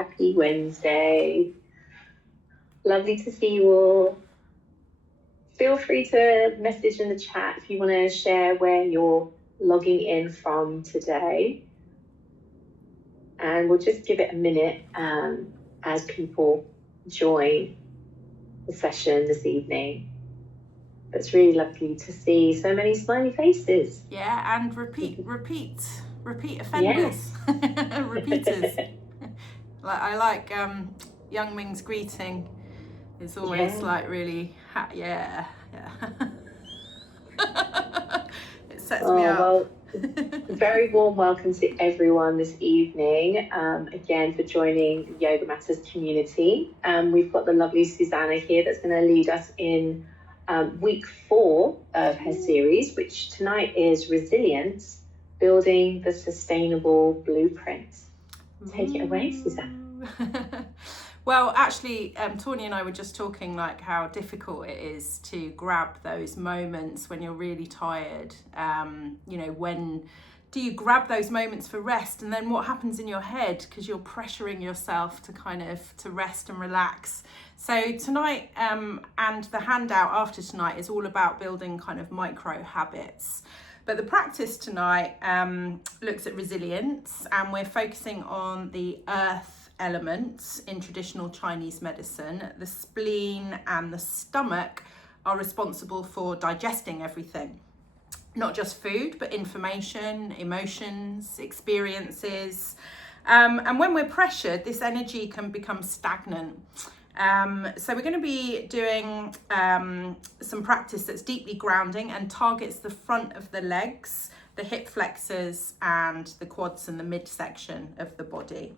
Happy Wednesday. Lovely to see you all. Feel free to message in the chat if you want to share where you're logging in from today. And we'll just give it a minute as people join the session this evening. But it's really lovely to see so many smiley faces. Yeah, and repeat offenders. Yes. Repeaters. I like Young Ming's greeting. It's always like really yeah. It sets me up. Well, very warm welcome to everyone this evening. Again, for joining the Yogamatters community. We've got the lovely Susanna here that's going to lead us in week 4 of her series, which tonight is Resilience, Building the Sustainable Blueprint. Take it away, Susanna. Well, actually, Tawny and I were just talking like how difficult it is to grab those moments when you're really tired. When do you grab those moments for rest, and then what happens in your head because you're pressuring yourself to rest and relax. So tonight and the handout after tonight is all about building kind of micro habits. But the practice tonight looks at resilience, and we're focusing on the earth elements in traditional Chinese medicine. The spleen and the stomach are responsible for digesting everything, not just food, but information, emotions, experiences. And when we're pressured, this energy can become stagnant. So we're going to be doing some practice that's deeply grounding and targets the front of the legs, the hip flexors, and the quads and the midsection of the body.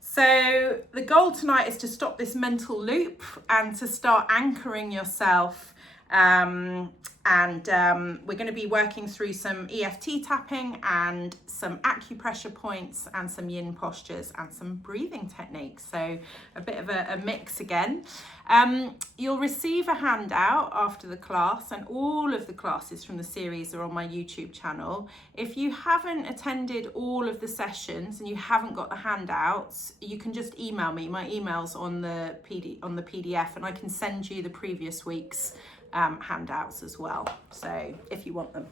So the goal tonight is to stop this mental loop and to start anchoring yourself. We're going to be working through some EFT tapping and some acupressure points and some yin postures and some breathing techniques. So a bit of a mix again. You'll receive a handout after the class, and all of the classes from the series are on my YouTube channel. If you haven't attended all of the sessions and you haven't got the handouts, you can just email me. My email's on the PDF, and I can send you the previous week's handouts as well, so if you want them.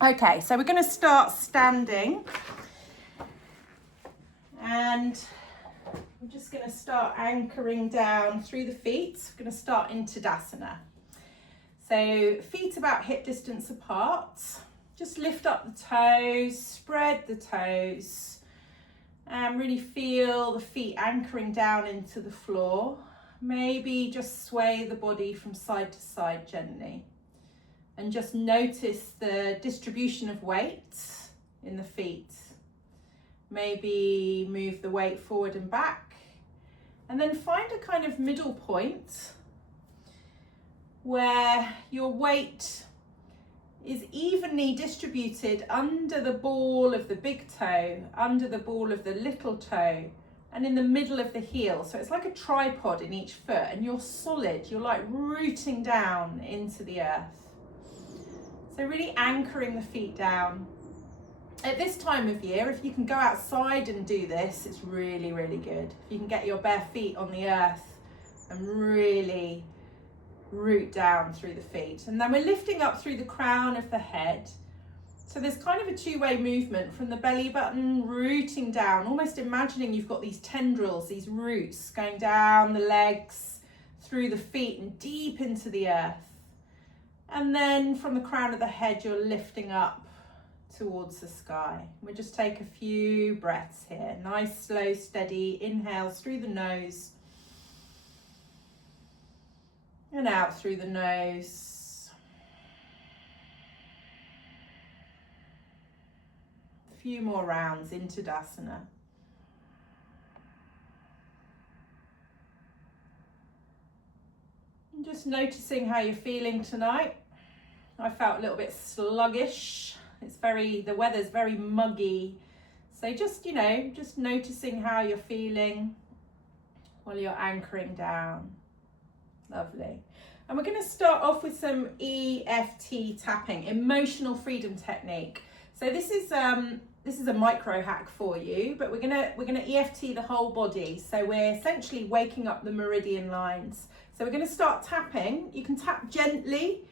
Okay, so we're going to start standing, and I'm just going to start anchoring down through the feet. We're going to start in Tadasana. So feet about hip distance apart. Just lift up the toes, spread the toes, and really feel the feet anchoring down into the floor. Maybe just sway the body from side to side gently, and just notice the distribution of weight in the feet. Maybe move the weight forward and back, and then find a kind of middle point where your weight is evenly distributed under the ball of the big toe, under the ball of the little toe, and in the middle of the heel. So it's like a tripod in each foot, and you're solid, you're like rooting down into the earth. So really anchoring the feet down. At this time of year, if you can go outside and do this, it's really, really good. If you can get your bare feet on the earth and really root down through the feet. And then we're lifting up through the crown of the head. So there's kind of a two-way movement from the belly button, rooting down, almost imagining you've got these tendrils, these roots going down the legs, through the feet and deep into the earth. And then from the crown of the head, you're lifting up towards the sky. We'll just take a few breaths here. Nice, slow, steady inhales through the nose and out through the nose. Few more rounds into Tadasana. And just noticing how you're feeling tonight. I felt a little bit sluggish. The weather's very muggy. So just noticing how you're feeling while you're anchoring down. Lovely. And we're going to start off with some EFT tapping, emotional freedom technique. So this is this is a micro hack for you, but we're gonna EFT the whole body. So we're essentially waking up the meridian lines. So we're gonna start tapping. You can tap gently.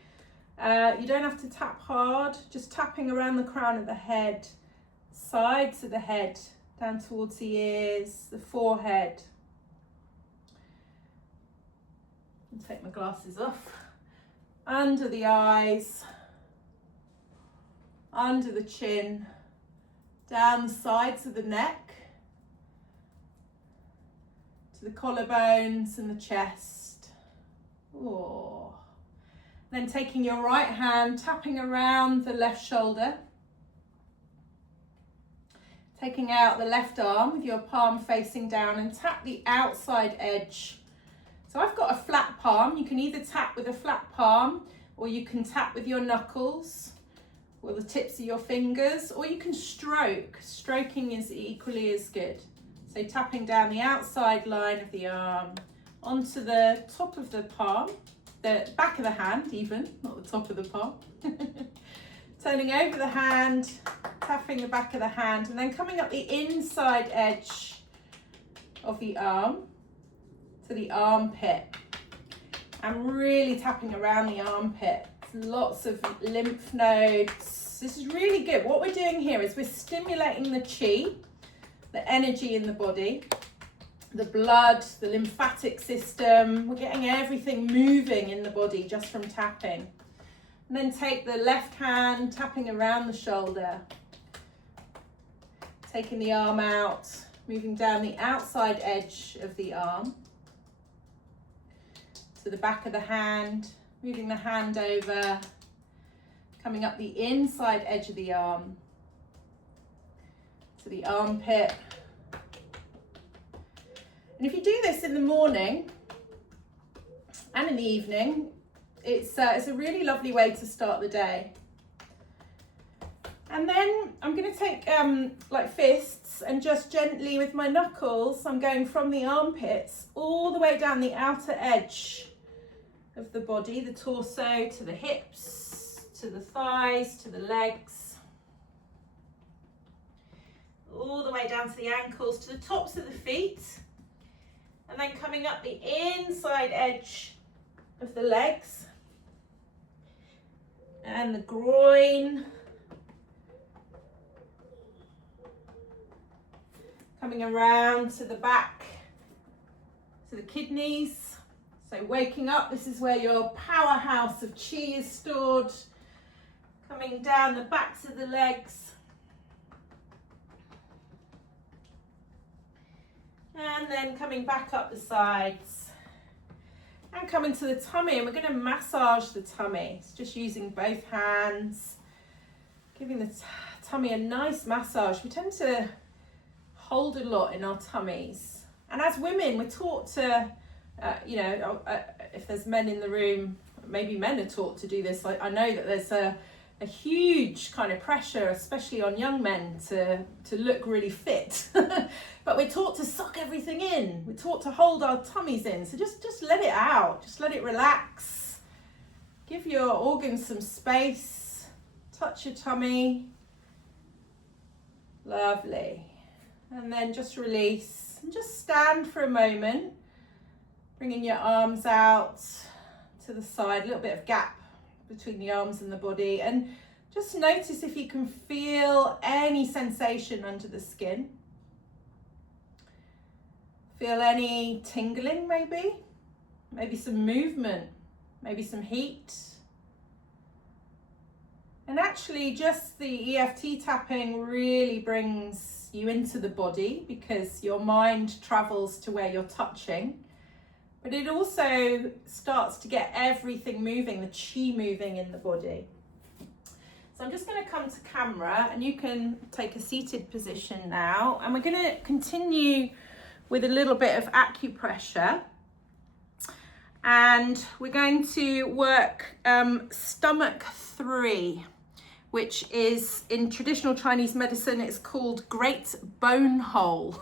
You don't have to tap hard, just tapping around the crown of the head, sides of the head, down towards the ears, the forehead. I'll take my glasses off. Under the eyes, under the chin, down the sides of the neck, to the collarbones and the chest. Oh. Then taking your right hand, tapping around the left shoulder. Taking out the left arm with your palm facing down and tap the outside edge. So I've got a flat palm. You can either tap with a flat palm, or you can tap with your knuckles or the tips of your fingers, or you can stroke. Stroking is equally as good. So tapping down the outside line of the arm onto the top of the palm, the back of the hand even, not the top of the palm. Turning over the hand, tapping the back of the hand, and then coming up the inside edge of the arm to the armpit. I'm really tapping around the armpit. Lots of lymph nodes. This is really good. What we're doing here is we're stimulating the chi, the energy in the body, the blood, the lymphatic system. We're getting everything moving in the body just from tapping. And then take the left hand, tapping around the shoulder, taking the arm out, moving down the outside edge of the arm to the back of the hand, moving the hand over, coming up the inside edge of the arm to the armpit. And if you do this in the morning and in the evening, it's a really lovely way to start the day. And then I'm going to take like fists and just gently with my knuckles, I'm going from the armpits all the way down the outer edge of the body, the torso, to the hips, to the thighs, to the legs, all the way down to the ankles, to the tops of the feet, and then coming up the inside edge of the legs and the groin, coming around to the back, to the kidneys. So waking up, this is where your powerhouse of chi is stored. Coming down the backs of the legs. And then coming back up the sides. And coming to the tummy, and we're going to massage the tummy. It's just using both hands, giving the tummy a nice massage. We tend to hold a lot in our tummies. And as women, we're taught to, if there's men in the room, maybe men are taught to do this. I know that there's a huge kind of pressure, especially on young men, to look really fit. But we're taught to suck everything in. We're taught to hold our tummies in. So just let it out. Just let it relax. Give your organs some space. Touch your tummy. Lovely. And then just release. And just stand for a moment. Bringing your arms out to the side. A little bit of gap between the arms and the body. And just notice if you can feel any sensation under the skin. Feel any tingling maybe? Maybe some movement, maybe some heat. And actually just the EFT tapping really brings you into the body because your mind travels to where you're touching. But it also starts to get everything moving, the chi moving in the body. So I'm just going to come to camera and you can take a seated position now. And we're going to continue with a little bit of acupressure. And we're going to work stomach 3, which is in traditional Chinese medicine, it's called great bone hole.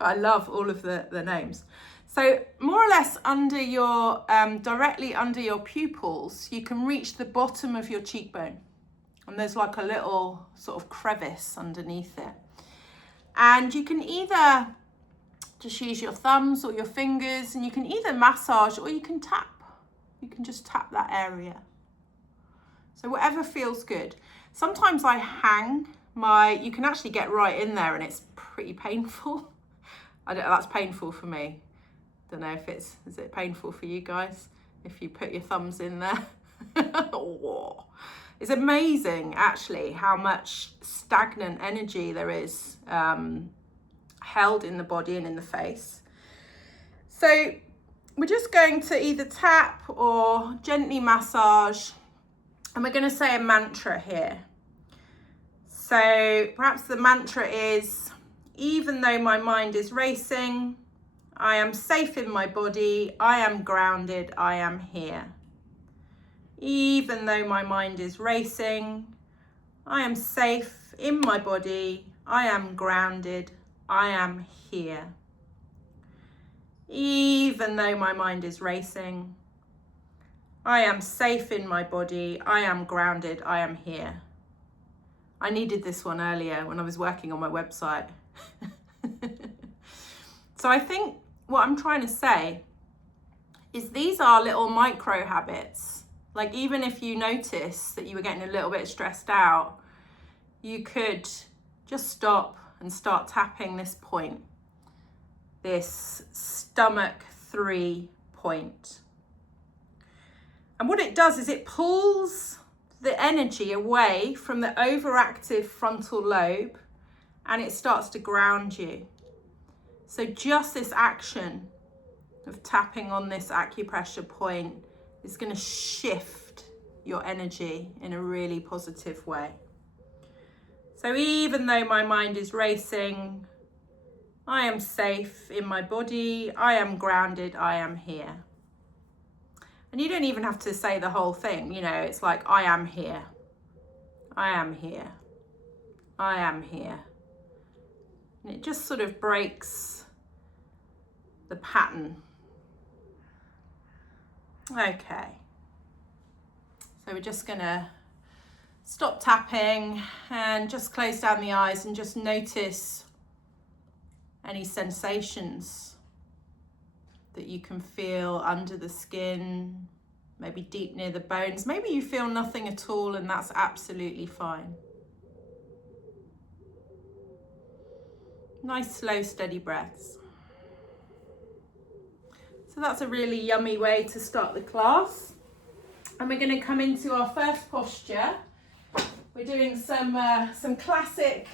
I love all of the names. So more or less under your, directly under your pupils, you can reach the bottom of your cheekbone. and there's like a little sort of crevice underneath it. And you can either just use your thumbs or your fingers, and you can either massage or you can tap. You can just tap that area. So whatever feels good. Sometimes I hang you can actually get right in there and it's pretty painful. I don't know, that's painful for me. Don't know if is it painful for you guys if you put your thumbs in there? Oh. It's amazing actually how much stagnant energy there is held in the body and in the face. So we're just going to either tap or gently massage, and we're going to say a mantra here. So perhaps the mantra is, even though my mind is racing, I am safe in my body, I am grounded, I am here. Even though my mind is racing, I am safe in my body, I am grounded, I am here. Even though my mind is racing, I am safe in my body, I am grounded, I am here. I needed this one earlier when I was working on my website. So I think what I'm trying to say is these are little micro habits. Like even if you notice that you were getting a little bit stressed out, you could just stop and start tapping this point, this stomach 3 point. And what it does is it pulls the energy away from the overactive frontal lobe and it starts to ground you. So just this action of tapping on this acupressure point is going to shift your energy in a really positive way. So even though my mind is racing, I am safe in my body, I am grounded, I am here. And you don't even have to say the whole thing, you know, it's like, I am here, I am here, I am here. And it just sort of breaks the pattern. Okay. So we're just gonna stop tapping and just close down the eyes and just notice any sensations that you can feel under the skin, maybe deep near the bones. Maybe you feel nothing at all, and that's absolutely fine. Nice, slow, steady breaths. So that's a really yummy way to start the class. And we're going to come into our first posture. We're doing some classic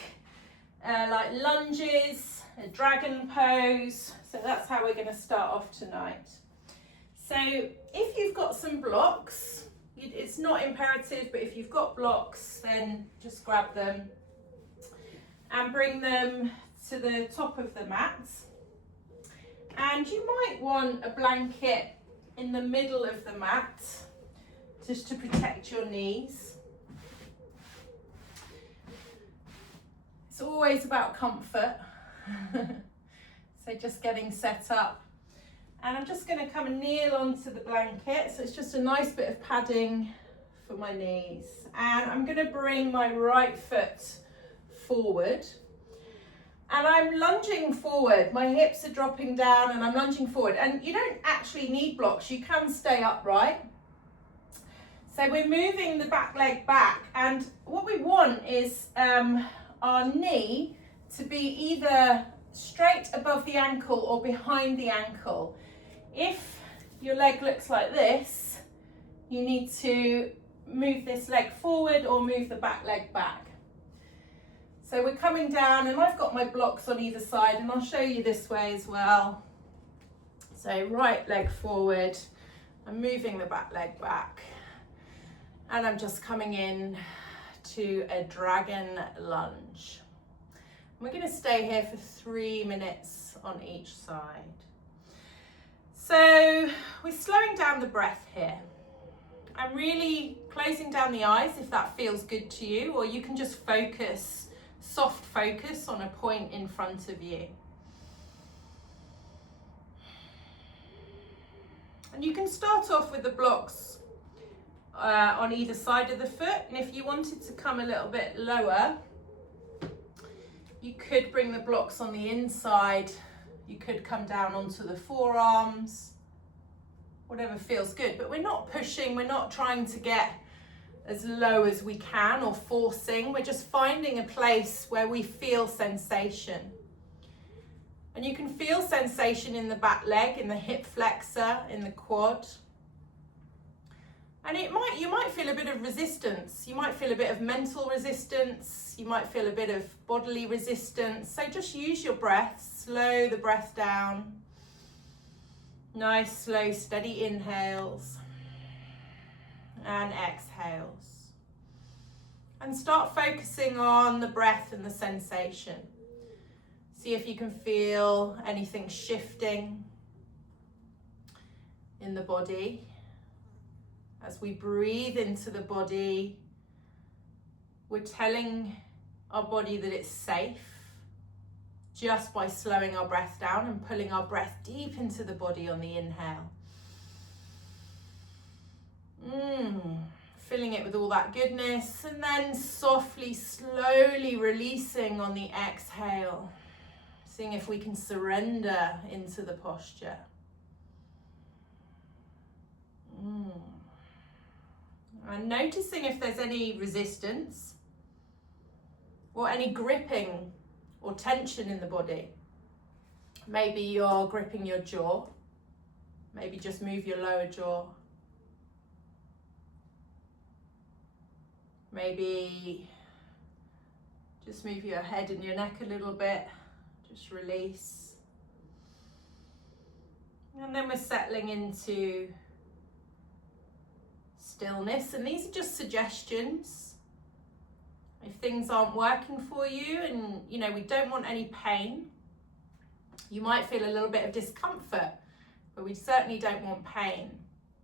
like lunges, a dragon pose. So that's how we're going to start off tonight. So if you've got some blocks, it's not imperative, but if you've got blocks, then just grab them and bring them to the top of the mat. And you might want a blanket in the middle of the mat just to protect your knees. It's always about comfort. So just getting set up. And I'm just going to come and kneel onto the blanket. So it's just a nice bit of padding for my knees. And I'm going to bring my right foot forward. And I'm lunging forward. My hips are dropping down and I'm lunging forward. And you don't actually need blocks. You can stay upright. So we're moving the back leg back. And what we want is our knee to be either straight above the ankle or behind the ankle. If your leg looks like this, you need to move this leg forward or move the back leg back. So we're coming down and I've got my blocks on either side, and I'll show you this way as well. So right leg forward, I'm moving the back leg back, and I'm just coming in to a dragon lunge. We're going to stay here for 3 minutes on each side. So we're slowing down the breath here. I'm really closing down the eyes if that feels good to you, or you can just focus, soft focus on a point in front of you. And you can start off with the blocks on either side of the foot. And if you wanted to come a little bit lower, you could bring the blocks on the inside. You could come down onto the forearms, whatever feels good. But we're not pushing, we're not trying to get as low as we can or forcing. We're just finding a place where we feel sensation. And you can feel sensation in the back leg, in the hip flexor, in the quad. And you might feel a bit of resistance. You might feel a bit of mental resistance. You might feel a bit of bodily resistance. So just use your breath. Slow the breath down. Nice, slow, steady inhales and exhales. And start focusing on the breath and the sensation. See if you can feel anything shifting in the body. As we breathe into the body, we're telling our body that it's safe just by slowing our breath down and pulling our breath deep into the body on the inhale. Filling it with all that goodness, and then softly, slowly releasing on the exhale. Seeing if we can surrender into the posture. And noticing if there's any resistance or any gripping or tension in the body. Maybe you're gripping your jaw. Maybe just move your lower jaw. Maybe just move your head and your neck a little bit. Just release. And then we're settling into stillness. And these are just suggestions. If things aren't working for you and, we don't want any pain, you might feel a little bit of discomfort, but we certainly don't want pain.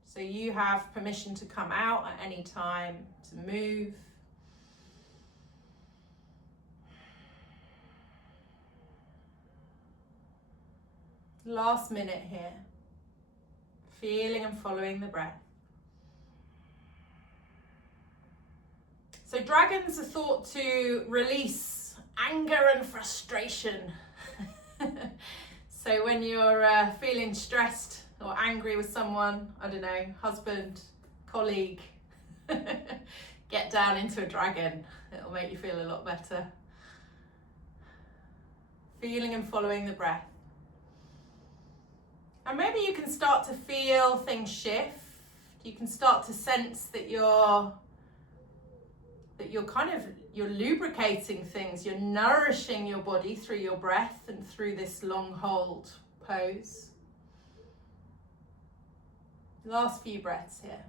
So you have permission to come out at any time, to move. Last minute here. Feeling and following the breath. So dragons are thought to release anger and frustration. So when you're feeling stressed or angry with someone, I don't know, husband, colleague, get down into a dragon. It'll make you feel a lot better. Feeling and following the breath. And maybe you can start to feel things shift. You can start to sense that you're lubricating things. You're nourishing your body through your breath and through this long hold pose. Last few breaths here.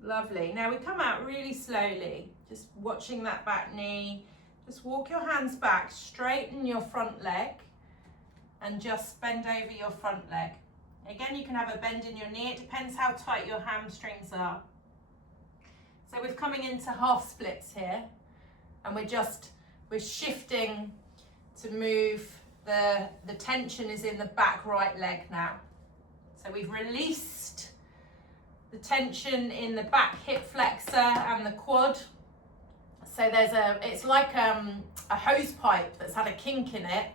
Lovely. Now we come out really slowly, just watching that back knee. Just walk your hands back, straighten your front leg, and just bend over your front leg. Again, you can have a bend in your knee. It depends how tight your hamstrings are. So we're coming into half splits here, and we're shifting to move. The tension is in the back right leg now. So we've released the tension in the back hip flexor and the quad. So it's like a hose pipe that's had a kink in it,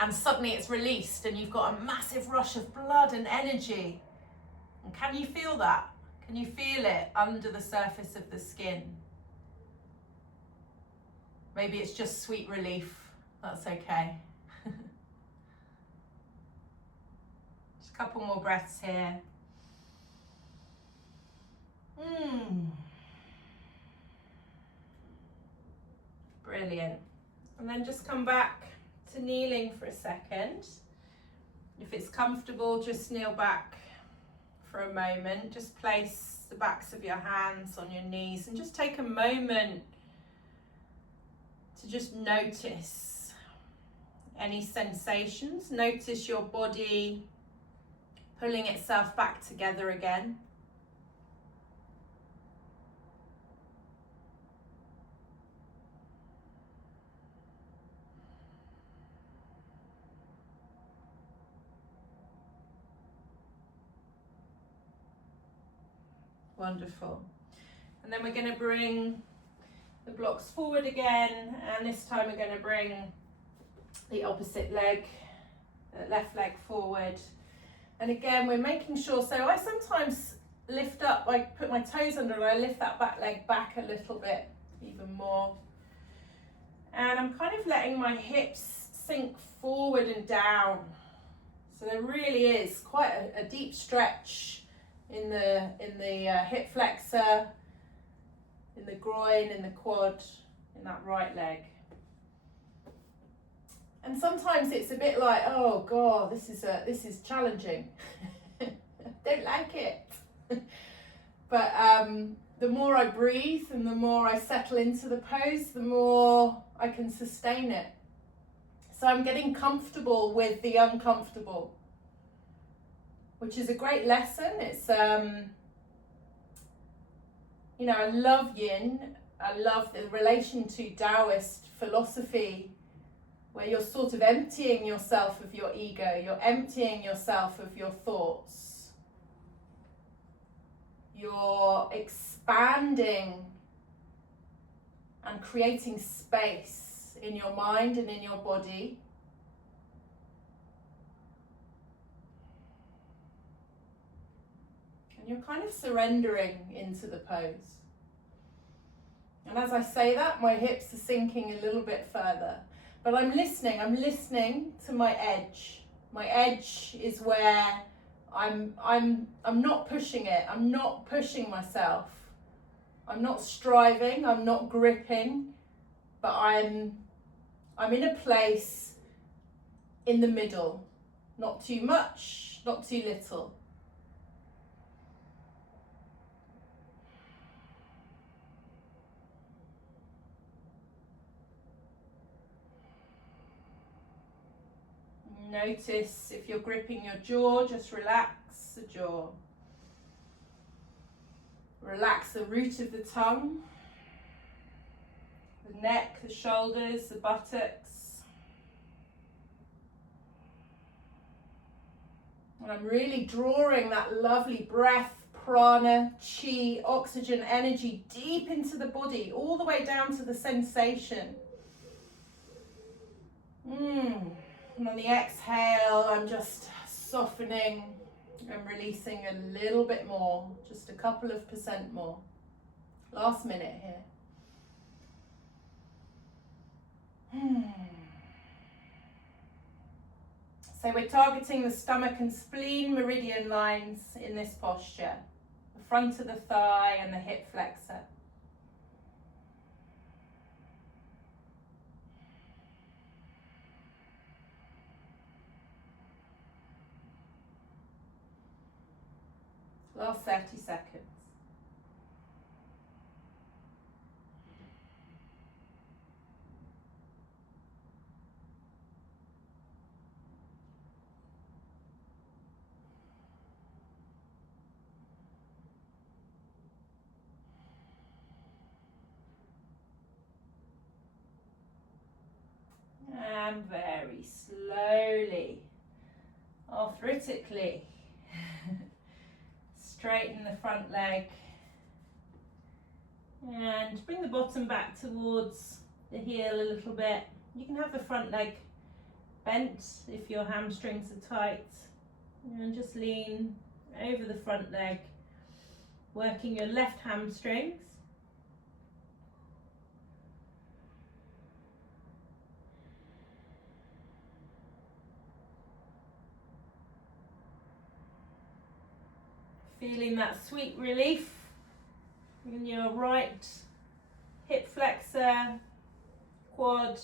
and suddenly it's released and you've got a massive rush of blood and energy. And can you feel that? Can you feel it under the surface of the skin? Maybe it's just sweet relief. That's okay. Just a couple more breaths here. Brilliant. And then just come back to kneeling for a second. If it's comfortable, just kneel back for a moment. Just place the backs of your hands on your knees and just take a moment to just notice any sensations. Notice your body pulling itself back together again. Wonderful. And then we're going to bring the blocks forward again, and this time we're going to bring the opposite leg, the left leg forward. And again, we're making sure, so I sometimes lift up, I put my toes under and I lift that back leg back a little bit, even more. And I'm kind of letting my hips sink forward and down. So there really is quite a deep stretch in the hip flexor, in the groin, in the quad, in that right leg. And sometimes it's a bit like, oh God, this is challenging. Don't like it. But the more I breathe and the more I settle into the pose, the more I can sustain it. So I'm getting comfortable with the uncomfortable, which is a great lesson. It's, you know, I love yin. I love the relation to Taoist philosophy, where you're sort of emptying yourself of your ego, you're emptying yourself of your thoughts. You're expanding and creating space in your mind and in your body. And you're kind of surrendering into the pose. And as I say that, my hips are sinking a little bit further. But I'm listening to my edge. My edge is where I'm not pushing it. I'm not pushing myself. I'm not striving, I'm not gripping, but I'm in a place in the middle. Not too much, not too little. Notice if you're gripping your jaw, just relax the jaw. Relax the root of the tongue, the neck, the shoulders, the buttocks. And I'm really drawing that lovely breath, prana, chi, oxygen, energy deep into the body, all the way down to the sensation. And on the exhale, I'm just softening and releasing a little bit more, just a couple of % more. Last minute here. So we're targeting the stomach and spleen meridian lines in this posture, the front of the thigh and the hip flexor. Last 30 seconds. And very slowly, arthritically, straighten the front leg and bring the bottom back towards the heel a little bit. You can have the front leg bent if your hamstrings are tight, and just lean over the front leg, working your left hamstrings. Feeling that sweet relief in your right hip flexor, quad.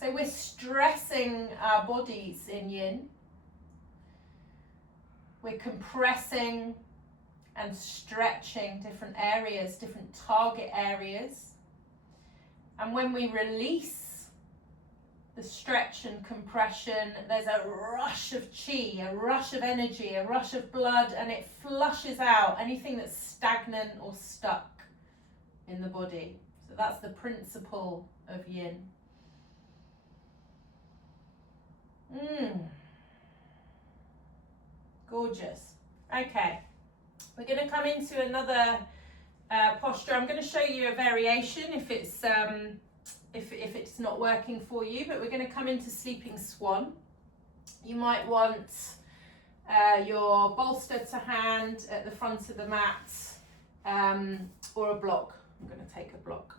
So we're stressing our bodies in yin. We're compressing and stretching different areas, different target areas. And when we release the stretch and compression, there's a rush of chi, a rush of energy, a rush of blood, and it flushes out anything that's stagnant or stuck in the body. So that's the principle of yin. Gorgeous. Okay, we're going to come into another posture. I'm going to show you a variation if it's not working for you, but we're going to come into sleeping swan. You might want your bolster to hand at the front of the mat, or a block. I'm going to take a block.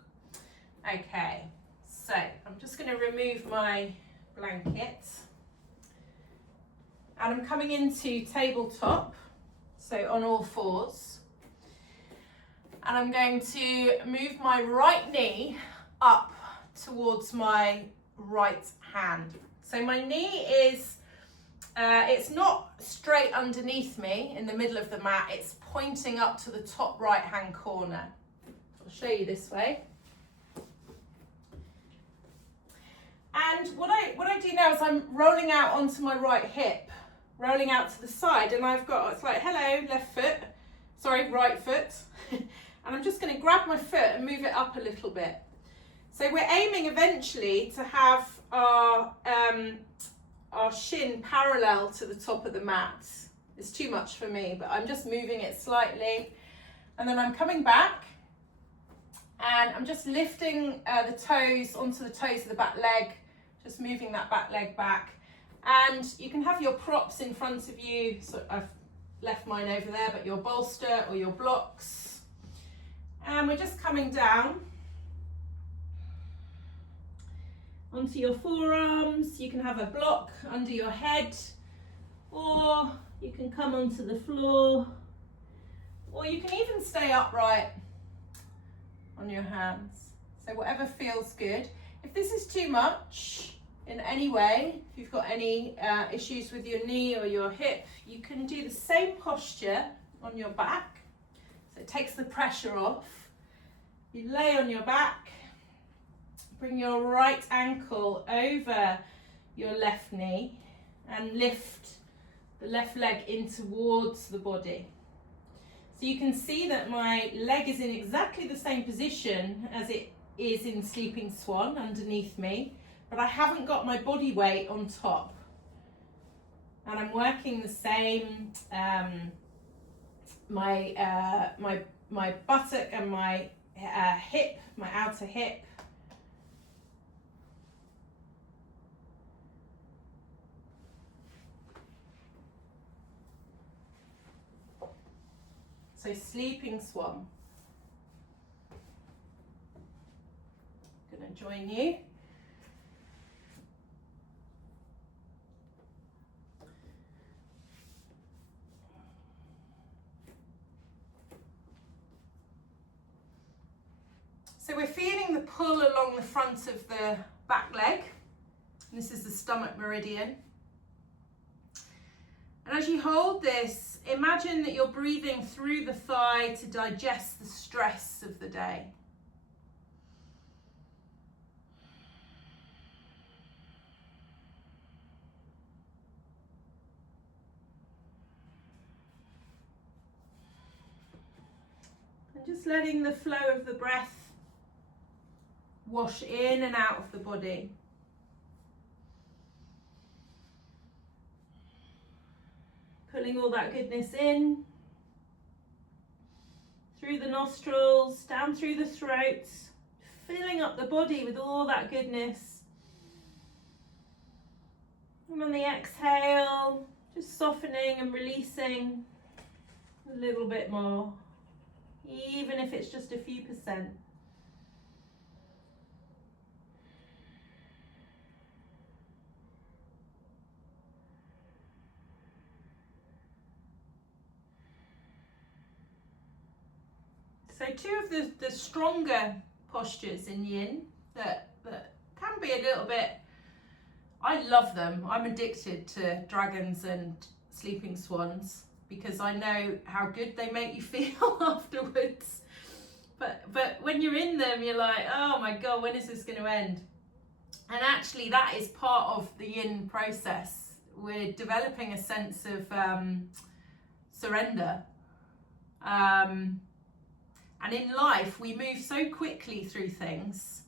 Okay, so I'm just going to remove my blanket, and I'm coming into tabletop, so on all fours, and I'm going to move my right knee up towards my right hand. So my knee is, it's not straight underneath me in the middle of the mat, it's pointing up to the top right hand corner. I'll show you this way. And what I do now is I'm rolling out onto my right hip, rolling out to the side, and I've got, it's like, hello, right foot. And I'm just going to grab my foot and move it up a little bit. So we're aiming eventually to have our shin parallel to the top of the mat. It's too much for me, but I'm just moving it slightly. And then I'm coming back, and I'm just lifting the toes onto the toes of the back leg, just moving that back leg back. And you can have your props in front of you. So I've left mine over there, but your bolster or your blocks. And we're just coming down onto your forearms. You can have a block under your head, or you can come onto the floor, or you can even stay upright on your hands. So whatever feels good. If this is too much in any way, if you've got any issues with your knee or your hip, you can do the same posture on your back. So it takes the pressure off. You lay on your back, bring your right ankle over your left knee and lift the left leg in towards the body. So you can see that my leg is in exactly the same position as it is in sleeping swan underneath me, but I haven't got my body weight on top. And I'm working the same, my buttock and my hip, my outer hip. So sleeping swan. Going to join you. So we're feeling the pull along the front of the back leg. This is the stomach meridian. And as you hold this, imagine that you're breathing through the thigh to digest the stress of the day. And just letting the flow of the breath wash in and out of the body. Pulling all that goodness in, through the nostrils, down through the throat, filling up the body with all that goodness. And on the exhale, just softening and releasing a little bit more, even if it's just a few %. So two of the stronger postures in yin that can be a little bit, I love them. I'm addicted to dragons and sleeping swans because I know how good they make you feel afterwards. But when you're in them, you're like, oh my God, when is this going to end? And actually that is part of the yin process. We're developing a sense of surrender. And in life, we move so quickly through things,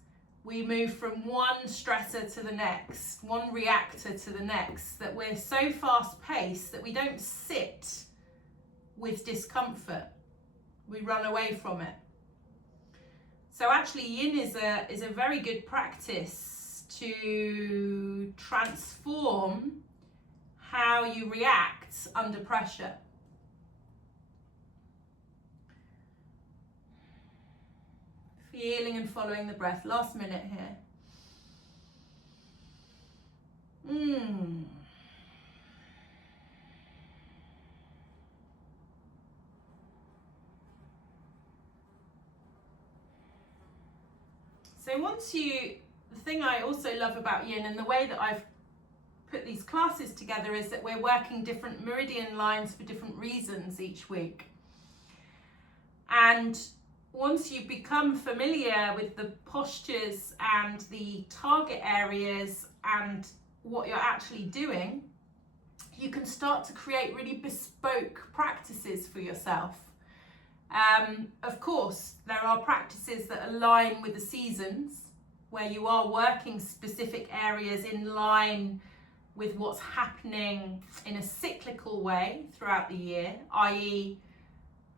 we move from one stressor to the next, one reactor to the next, that we're so fast paced that we don't sit with discomfort. We run away from it. So actually yin is a very good practice to transform how you react under pressure. Feeling and following the breath. Last minute here. So the thing I also love about yin, and the way that I've put these classes together, is that we're working different meridian lines for different reasons each week. And once you become familiar with the postures and the target areas and what you're actually doing, you can start to create really bespoke practices for yourself. Of course, there are practices that align with the seasons, where you are working specific areas in line with what's happening in a cyclical way throughout the year, i.e.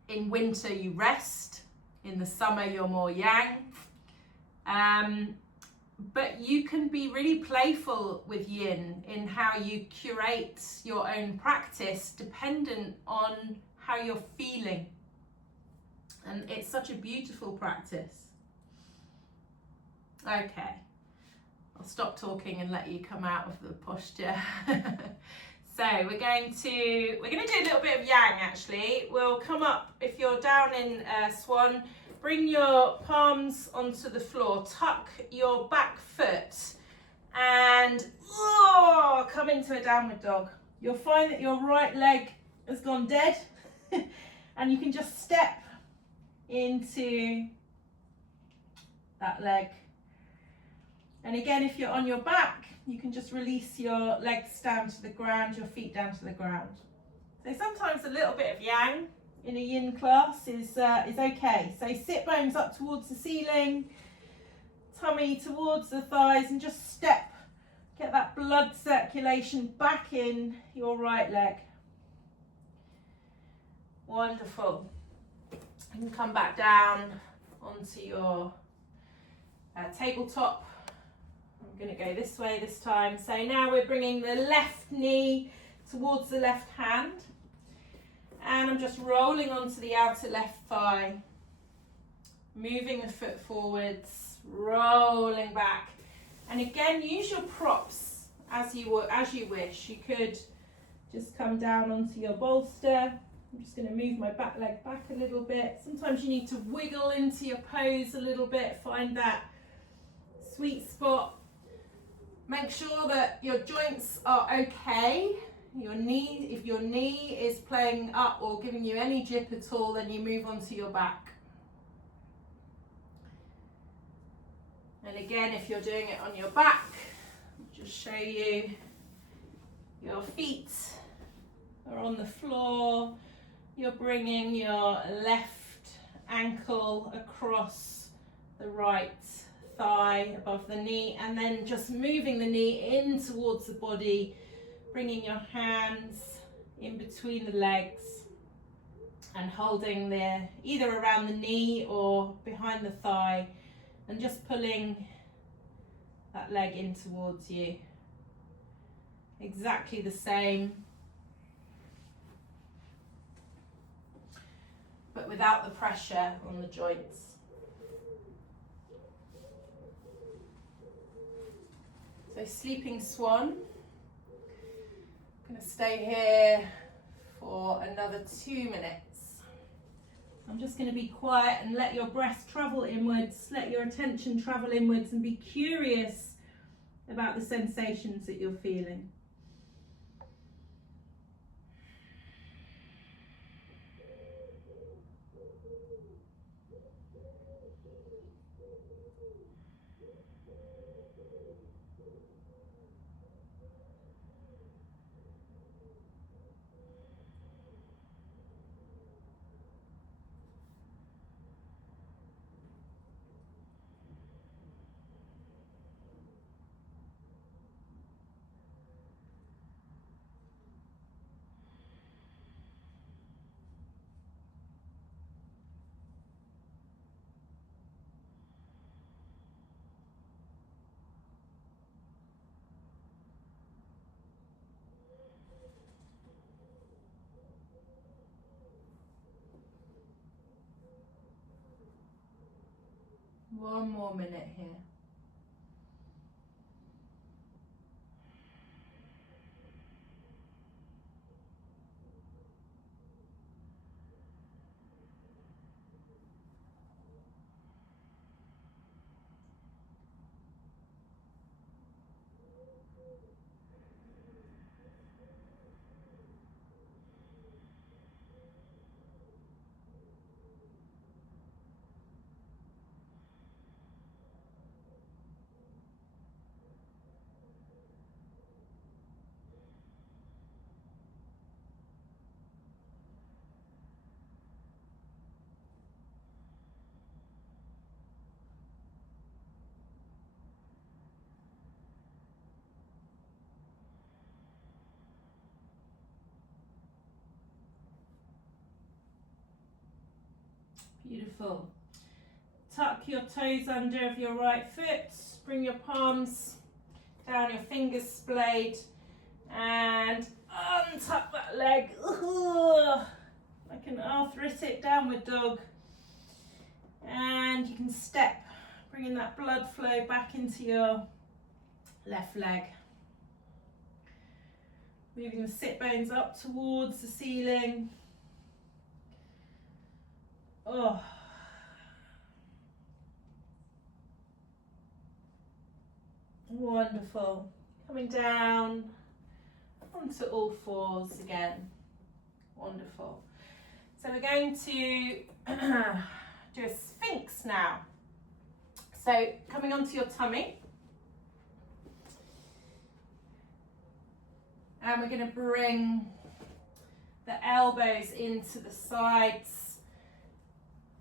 in winter you rest, in the summer you're more yang. But you can be really playful with yin in how you curate your own practice dependent on how you're feeling. And it's such a beautiful practice. Okay, I'll stop talking and let you come out of the posture. So we're going to do a little bit of yang actually. We'll come up, if you're down in swan, bring your palms onto the floor, tuck your back foot and come into a downward dog. You'll find that your right leg has gone dead and you can just step into that leg. And again, if you're on your back, you can just release your legs down to the ground, your feet down to the ground. So sometimes a little bit of yang in a yin class is okay. So sit bones up towards the ceiling, tummy towards the thighs, and just step. Get that blood circulation back in your right leg. Wonderful. You can come back down onto your tabletop. I'm going to go this way this time. So now we're bringing the left knee towards the left hand. And I'm just rolling onto the outer left thigh. Moving the foot forwards, rolling back. And again, use your props as you wish. You could just come down onto your bolster. I'm just going to move my back leg back a little bit. Sometimes you need to wiggle into your pose a little bit. Find that sweet spot. Make sure that your joints are okay. If your knee is playing up or giving you any jip at all, then you move onto your back. And again, if you're doing it on your back, I'll just show you your feet are on the floor. You're bringing your left ankle across the right thigh above the knee, and then just moving the knee in towards the body, bringing your hands in between the legs and holding either around the knee or behind the thigh, and just pulling that leg in towards you. Exactly the same, but without the pressure on the joints. So sleeping swan. I'm going to stay here for another 2 minutes. I'm just going to be quiet and let your breath travel inwards, let your attention travel inwards, and be curious about the sensations that you're feeling. One more minute here. Beautiful. Tuck your toes under of your right foot, bring your palms down, your fingers splayed, and untuck that leg. Ugh, like an arthritic downward dog. And you can step, bringing that blood flow back into your left leg. Moving the sit bones up towards the ceiling. Oh. Wonderful. Coming down onto all fours again. Wonderful. So we're going to do a sphinx now. So coming onto your tummy. And we're going to bring the elbows into the sides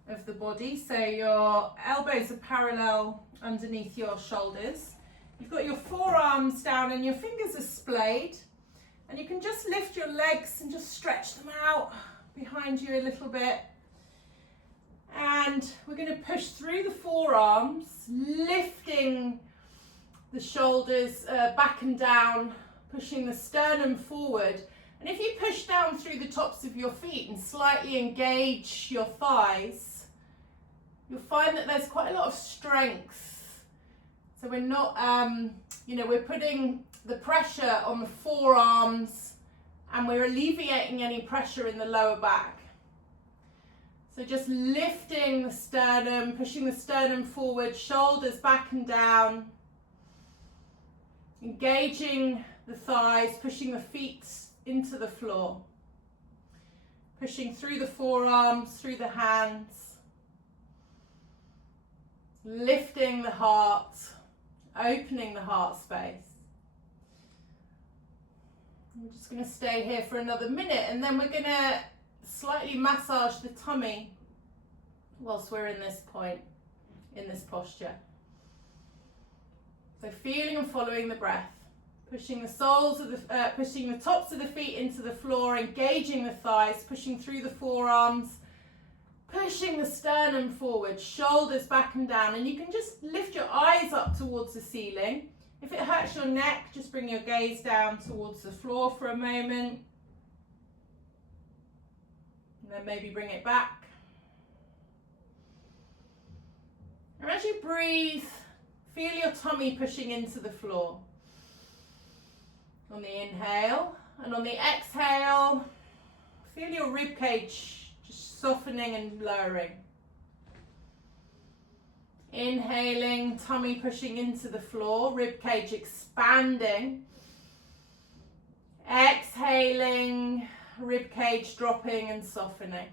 of the body. So your elbows are parallel underneath your shoulders. You've got your forearms down and your fingers are splayed. And you can just lift your legs and just stretch them out behind you a little bit. And we're going to push through the forearms, lifting the shoulders back and down, pushing the sternum forward. And if you push down through the tops of your feet and slightly engage your thighs, you'll find that there's quite a lot of strength. So we're not, we're putting the pressure on the forearms and we're alleviating any pressure in the lower back. So just lifting the sternum, pushing the sternum forward, shoulders back and down, engaging the thighs, pushing the feet into the floor, pushing through the forearms, through the hands, lifting the heart, opening the heart space. I'm just going to stay here for another minute and then we're going to slightly massage the tummy whilst we're in this point, in this posture. So feeling and following the breath, pushing the soles of the, pushing the tops of the feet into the floor, engaging the thighs, pushing through the forearms, pushing the sternum forward, shoulders back and down, and you can just lift your eyes up towards the ceiling. If it hurts your neck, just bring your gaze down towards the floor for a moment. And then maybe bring it back. And as you breathe, feel your tummy pushing into the floor. On the inhale, and on the exhale, feel your rib cage just softening and lowering. Inhaling, tummy pushing into the floor, rib cage expanding. Exhaling, rib cage dropping and softening.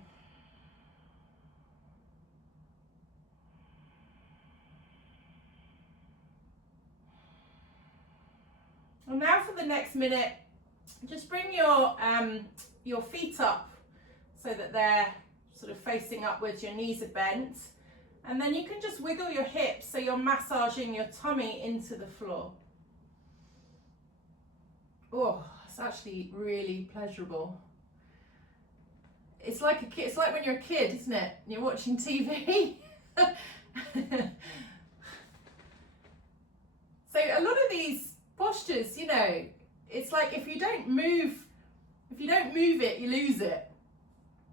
And now for the next minute, just bring your feet up so that they're sort of facing upwards, your knees are bent. And then you can just wiggle your hips so you're massaging your tummy into the floor. Oh, it's actually really pleasurable. It's like it's like when you're a kid, isn't it? And you're watching TV. So a lot of these postures, it's like if you don't move it, you lose it.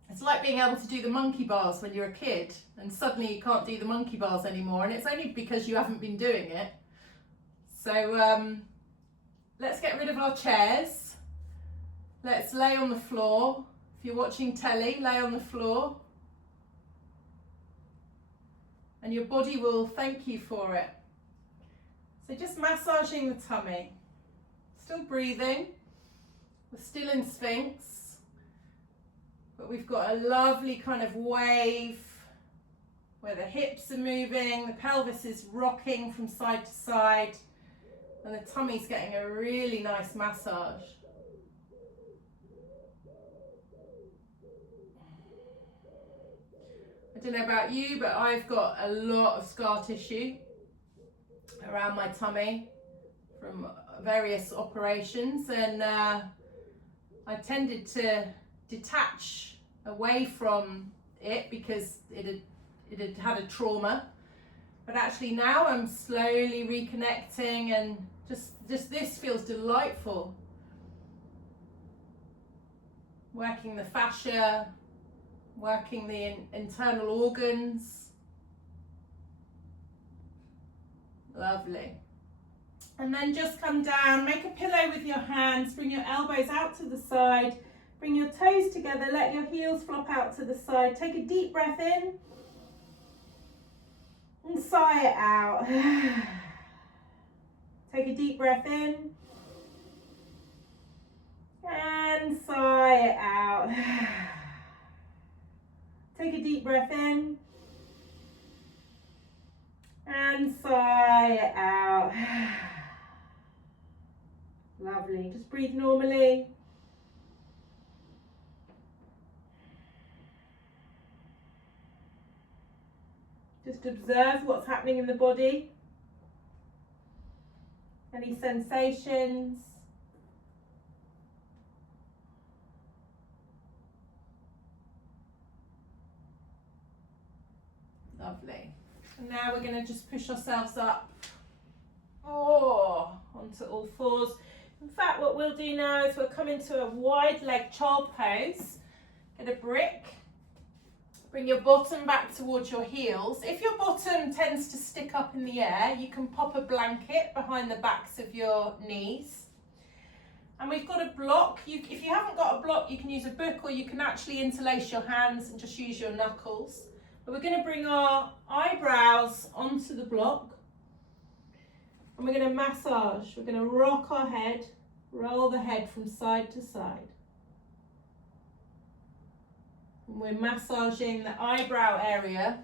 It's like being able to do the monkey bars when you're a kid and suddenly you can't do the monkey bars anymore, and it's only because you haven't been doing it. So let's get rid of our chairs. Let's lay on the floor. If you're watching telly, lay on the floor. And your body will thank you for it. So just massaging the tummy. Still breathing. We're still in Sphinx. But we've got a lovely kind of wave where the hips are moving, the pelvis is rocking from side to side, and the tummy's getting a really nice massage. I don't know about you, but I've got a lot of scar tissue around my tummy from various operations, and I tended to detach away from it because it had a trauma. But actually now I'm slowly reconnecting, and just this feels delightful. Working the fascia, working the internal organs. Lovely. And then just come down, make a pillow with your hands, bring your elbows out to the side, bring your toes together, let your heels flop out to the side. Take a deep breath in and sigh it out. Take a deep breath in and sigh it out. Take a deep breath in and sigh it out. Lovely. Just breathe normally. Just observe what's happening in the body. Any sensations? Lovely. And now we're going to just push ourselves up onto all fours. In fact, what we'll do now is we'll come into a wide leg child pose. Get a brick. Bring your bottom back towards your heels. If your bottom tends to stick up in the air, you can pop a blanket behind the backs of your knees. And we've got a block. If you haven't got a block, you can use a book, or you can actually interlace your hands and just use your knuckles. But we're going to bring our eyebrows onto the block. And we're going to massage. We're going to rock our head, roll the head from side to side. And we're massaging the eyebrow area.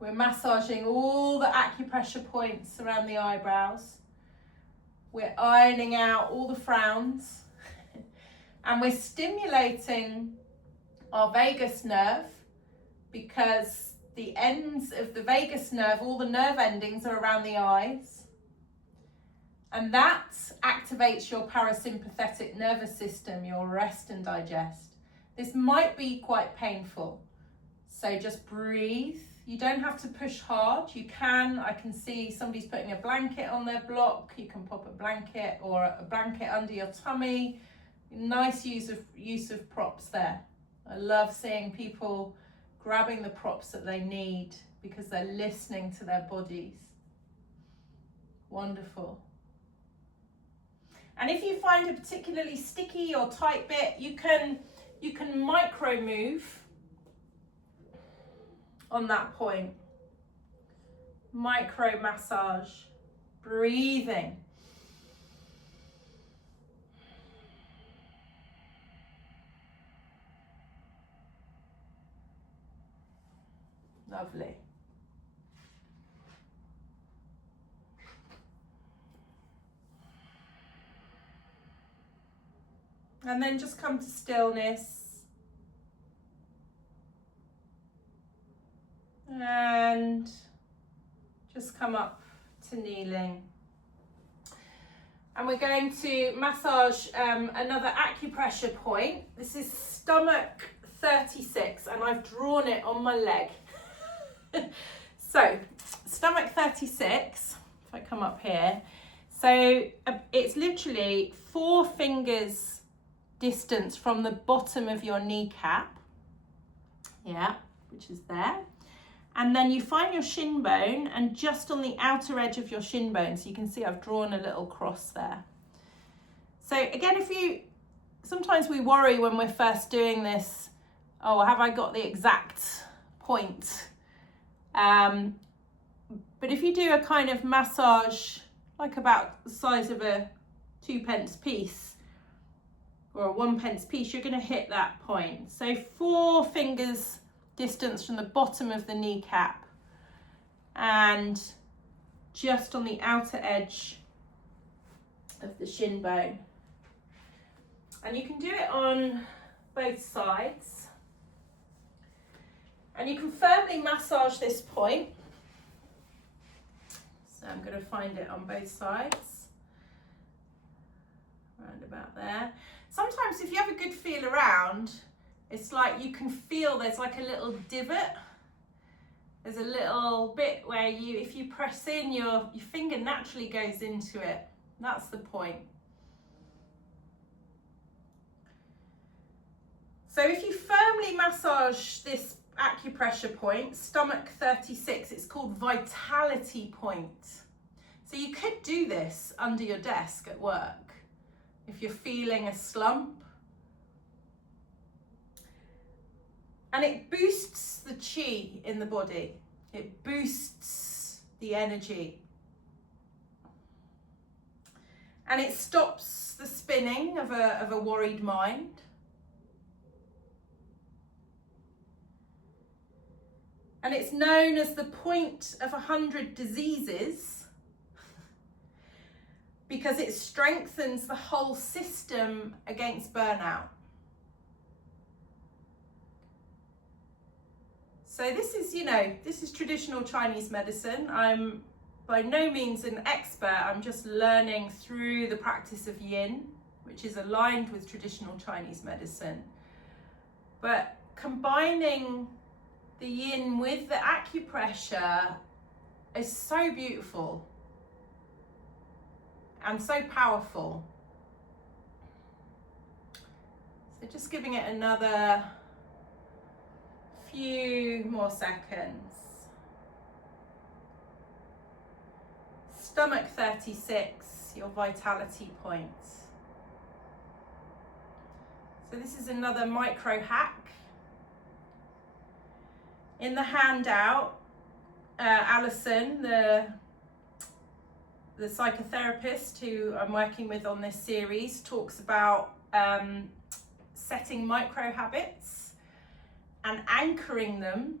We're massaging all the acupressure points around the eyebrows. We're ironing out all the frowns. And we're stimulating our vagus nerve, because the ends of the vagus nerve, all the nerve endings are around the eyes. And that activates your parasympathetic nervous system, your rest and digest. This might be quite painful, so just breathe. You don't have to push hard. You can, I can see somebody's putting a blanket on their block. You can pop a blanket or a blanket under your tummy. Nice use of props there. I love seeing people grabbing the props that they need because they're listening to their bodies. Wonderful. And if you find a particularly sticky or tight bit, you can micro move on that point. Micro massage, breathing. Lovely. And then just come to stillness. And just come up to kneeling. And we're going to massage another acupressure point. This is stomach 36, and I've drawn it on my leg. So, stomach 36, if I come up here. So, it's literally 4 fingers distance from the bottom of your kneecap. yeah, which is there. And then you find your shin bone, and just on the outer edge of your shin bone, so you can see I've drawn a little cross there. So again, sometimes we worry when we're first doing this, oh, have I got the exact point? But if you do a kind of massage, like about the size of a 2p piece or a 1p piece, you're going to hit that point. So 4 fingers distance from the bottom of the kneecap and just on the outer edge of the shin bone. And you can do it on both sides. And you can firmly massage this point. So I'm going to find it on both sides. Around about there. Sometimes if you have a good feel around, it's like you can feel there's like a little divot. There's a little bit where if you press in, your finger naturally goes into it. That's the point. So if you firmly massage this acupressure point, stomach 36, it's called vitality point. So you could do this under your desk at work if you're feeling a slump. And it boosts the chi in the body. It boosts the energy. And it stops the spinning of a worried mind. And it's known as the point of 100 diseases because it strengthens the whole system against burnout. So this is traditional Chinese medicine. I'm by no means an expert. I'm just learning through the practice of yin, which is aligned with traditional Chinese medicine. But combining the yin with the acupressure is so beautiful and so powerful. So just giving it another few more seconds. Stomach 36, your vitality point. So this is another micro hack. In the handout, Alison, the psychotherapist who I'm working with on this series, talks about setting micro habits and anchoring them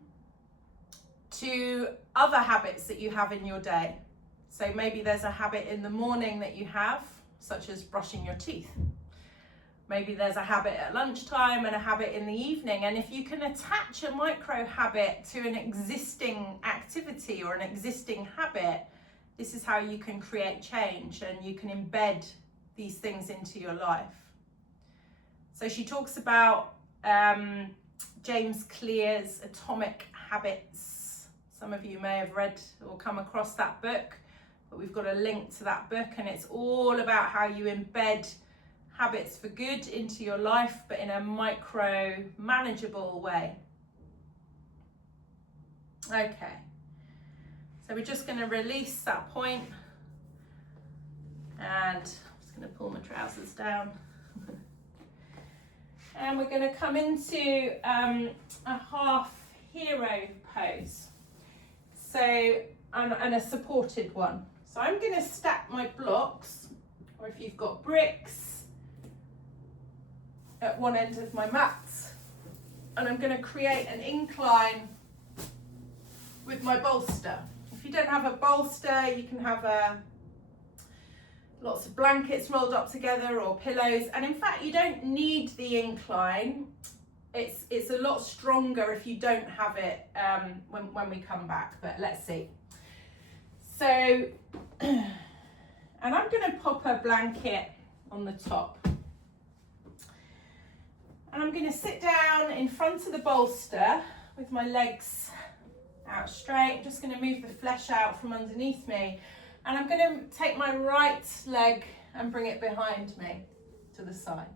to other habits that you have in your day. So maybe there's a habit in the morning that you have, such as brushing your teeth. Maybe there's a habit at lunchtime and a habit in the evening. And if you can attach a micro habit to an existing activity or an existing habit, this is how you can create change and you can embed these things into your life. So she talks about James Clear's Atomic Habits. Some of you may have read or come across that book, but we've got a link to that book, and it's all about how you embed habits for good into your life, but in a micro, manageable way. Okay, so we're just going to release that point, and I'm just going to pull my trousers down. And we're going to come into a half hero pose, so and a supported one. So I'm going to stack my blocks, or if you've got bricks, at one end of my mat, and I'm going to create an incline with my bolster. If you don't have a bolster, you can have lots of blankets rolled up together or pillows, and in fact you don't need the incline. It's a lot stronger if you don't have it when we come back, but let's see. So, and I'm going to pop a blanket on the top. And I'm going to sit down in front of the bolster with my legs out straight. I'm just going to move the flesh out from underneath me. And I'm going to take my right leg and bring it behind me to the side.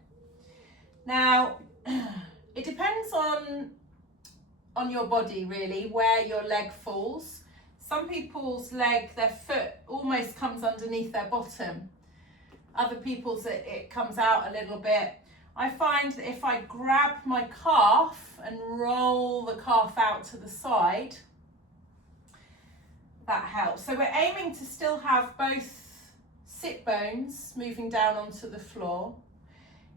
Now, it depends on on your body really, where your leg falls. Some people's leg, their foot almost comes underneath their bottom. Other people's it comes out a little bit. I find that if I grab my calf and roll the calf out to the side, that helps. So we're aiming to still have both sit bones moving down onto the floor.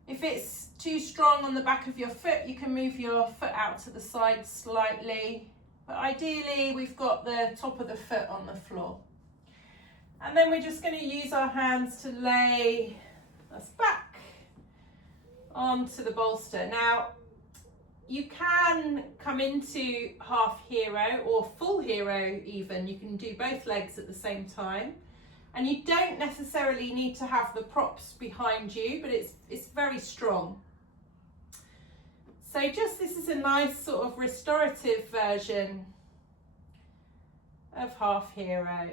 If it's too strong on the back of your foot, you can move your foot out to the side slightly. But ideally, we've got the top of the foot on the floor. And then we're just going to use our hands to lay us back onto the bolster. Now, you can come into half hero or full hero even. You can do both legs at the same time. And you don't necessarily need to have the props behind you, but it's very strong. So just this is a nice sort of restorative version of half hero.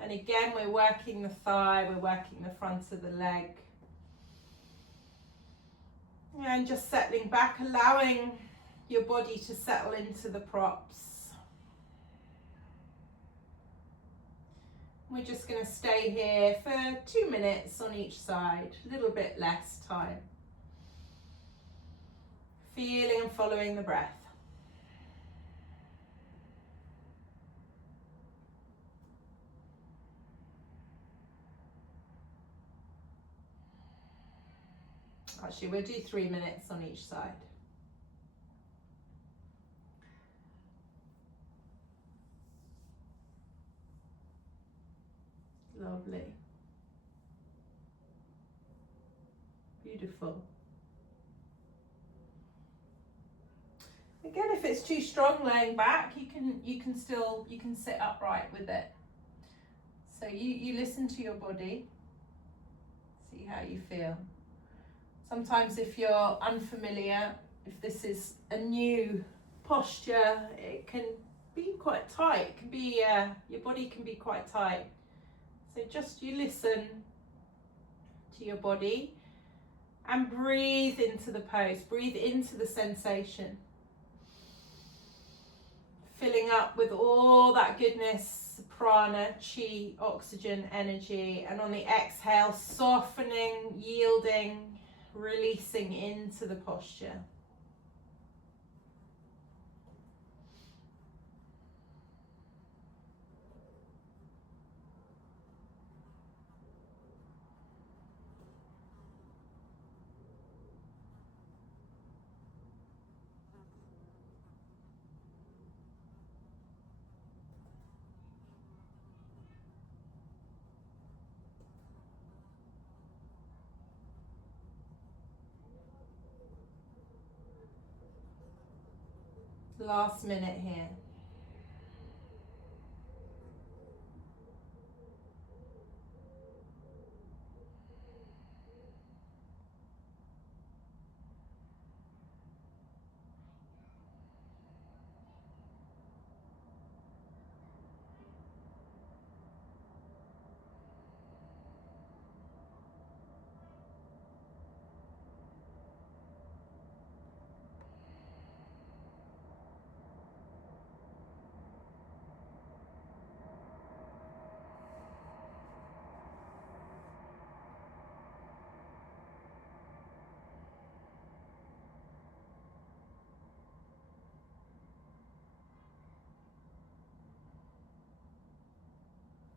And again, we're working the thigh, we're working the front of the leg. And just settling back, allowing your body to settle into the props. We're just going to stay here for 2 minutes on each side, a little bit less time. Feeling and following the breath. Actually, we'll do 3 minutes on each side. Lovely. Beautiful. Again, if it's too strong laying back, you can sit upright with it. So you listen to your body, see how you feel. Sometimes if you're unfamiliar, if this is a new posture, it can be quite tight. It can be your body can be quite tight. So just you listen to your body and breathe into the pose, breathe into the sensation. Filling up with all that goodness, prana, chi, oxygen, energy, and on the exhale, softening, yielding, releasing into the posture. Last minute here.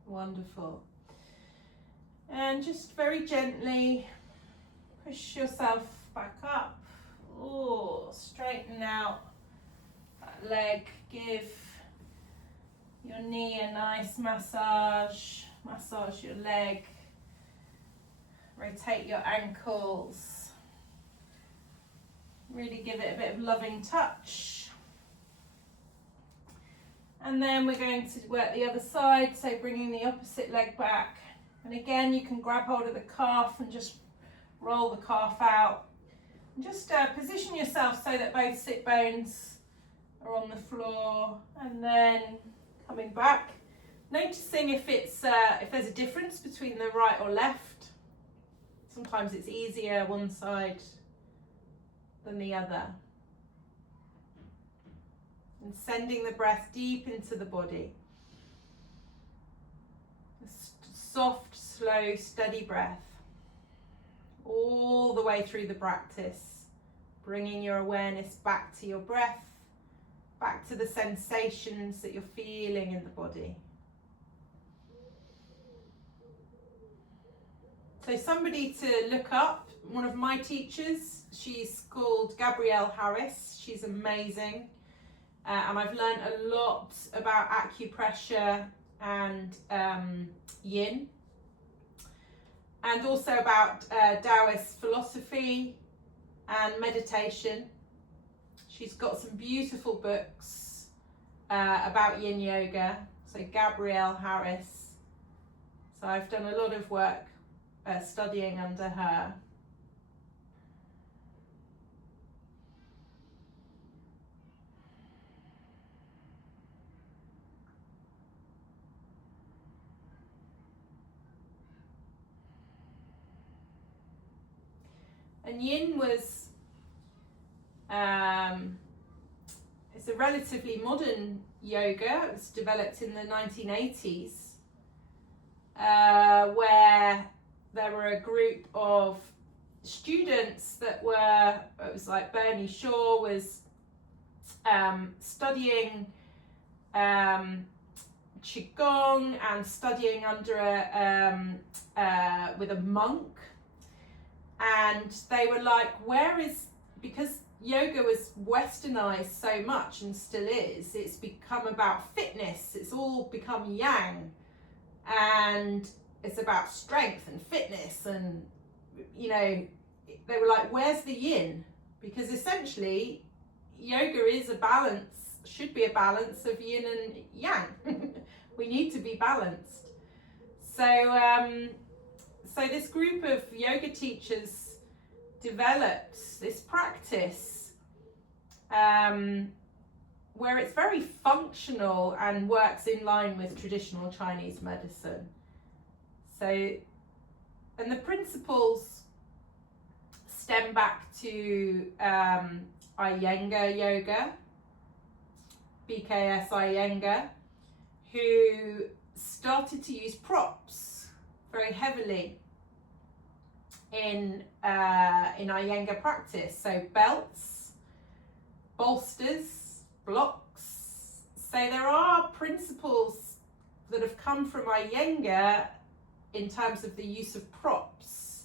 Wonderful. And just very gently push yourself back up. Oh, straighten out that leg. Give your knee a nice massage. Massage your leg. Rotate your ankles. Really give it a bit of loving touch. And then we're going to work the other side, so bringing the opposite leg back. And again, you can grab hold of the calf and just roll the calf out. And just position yourself so that both sit bones are on the floor. And then coming back, noticing if there's a difference between the right or left. Sometimes it's easier one side than the other. and sending the breath deep into the body. A soft, slow, steady breath all the way through the practice, bringing your awareness back to your breath, back to the sensations that you're feeling in the body. So somebody to look up, one of my teachers, she's called Gabrielle Harris. She's amazing. And I've learned a lot about acupressure and yin. And also about Taoist philosophy and meditation. She's got some beautiful books about yin yoga. So Gabrielle Harris. So I've done a lot of work studying under her. And yin was, it's a relatively modern yoga. It was developed in the 1980s, where there were a group of students that were, it was like Bernie Shaw was studying Qigong and studying under with a monk. And they were like, because yoga was westernized so much and still is, it's become about fitness, it's all become yang, and it's about strength and fitness, and they were like, where's the yin? Because essentially yoga is a balance, should be a balance of yin and yang. We need to be balanced. So this group of yoga teachers developed this practice where it's very functional and works in line with traditional Chinese medicine. So, and the principles stem back to Iyengar yoga, BKS Iyengar, who started to use props very heavily in Iyengar practice. So belts, bolsters, blocks. So there are principles that have come from Iyengar in terms of the use of props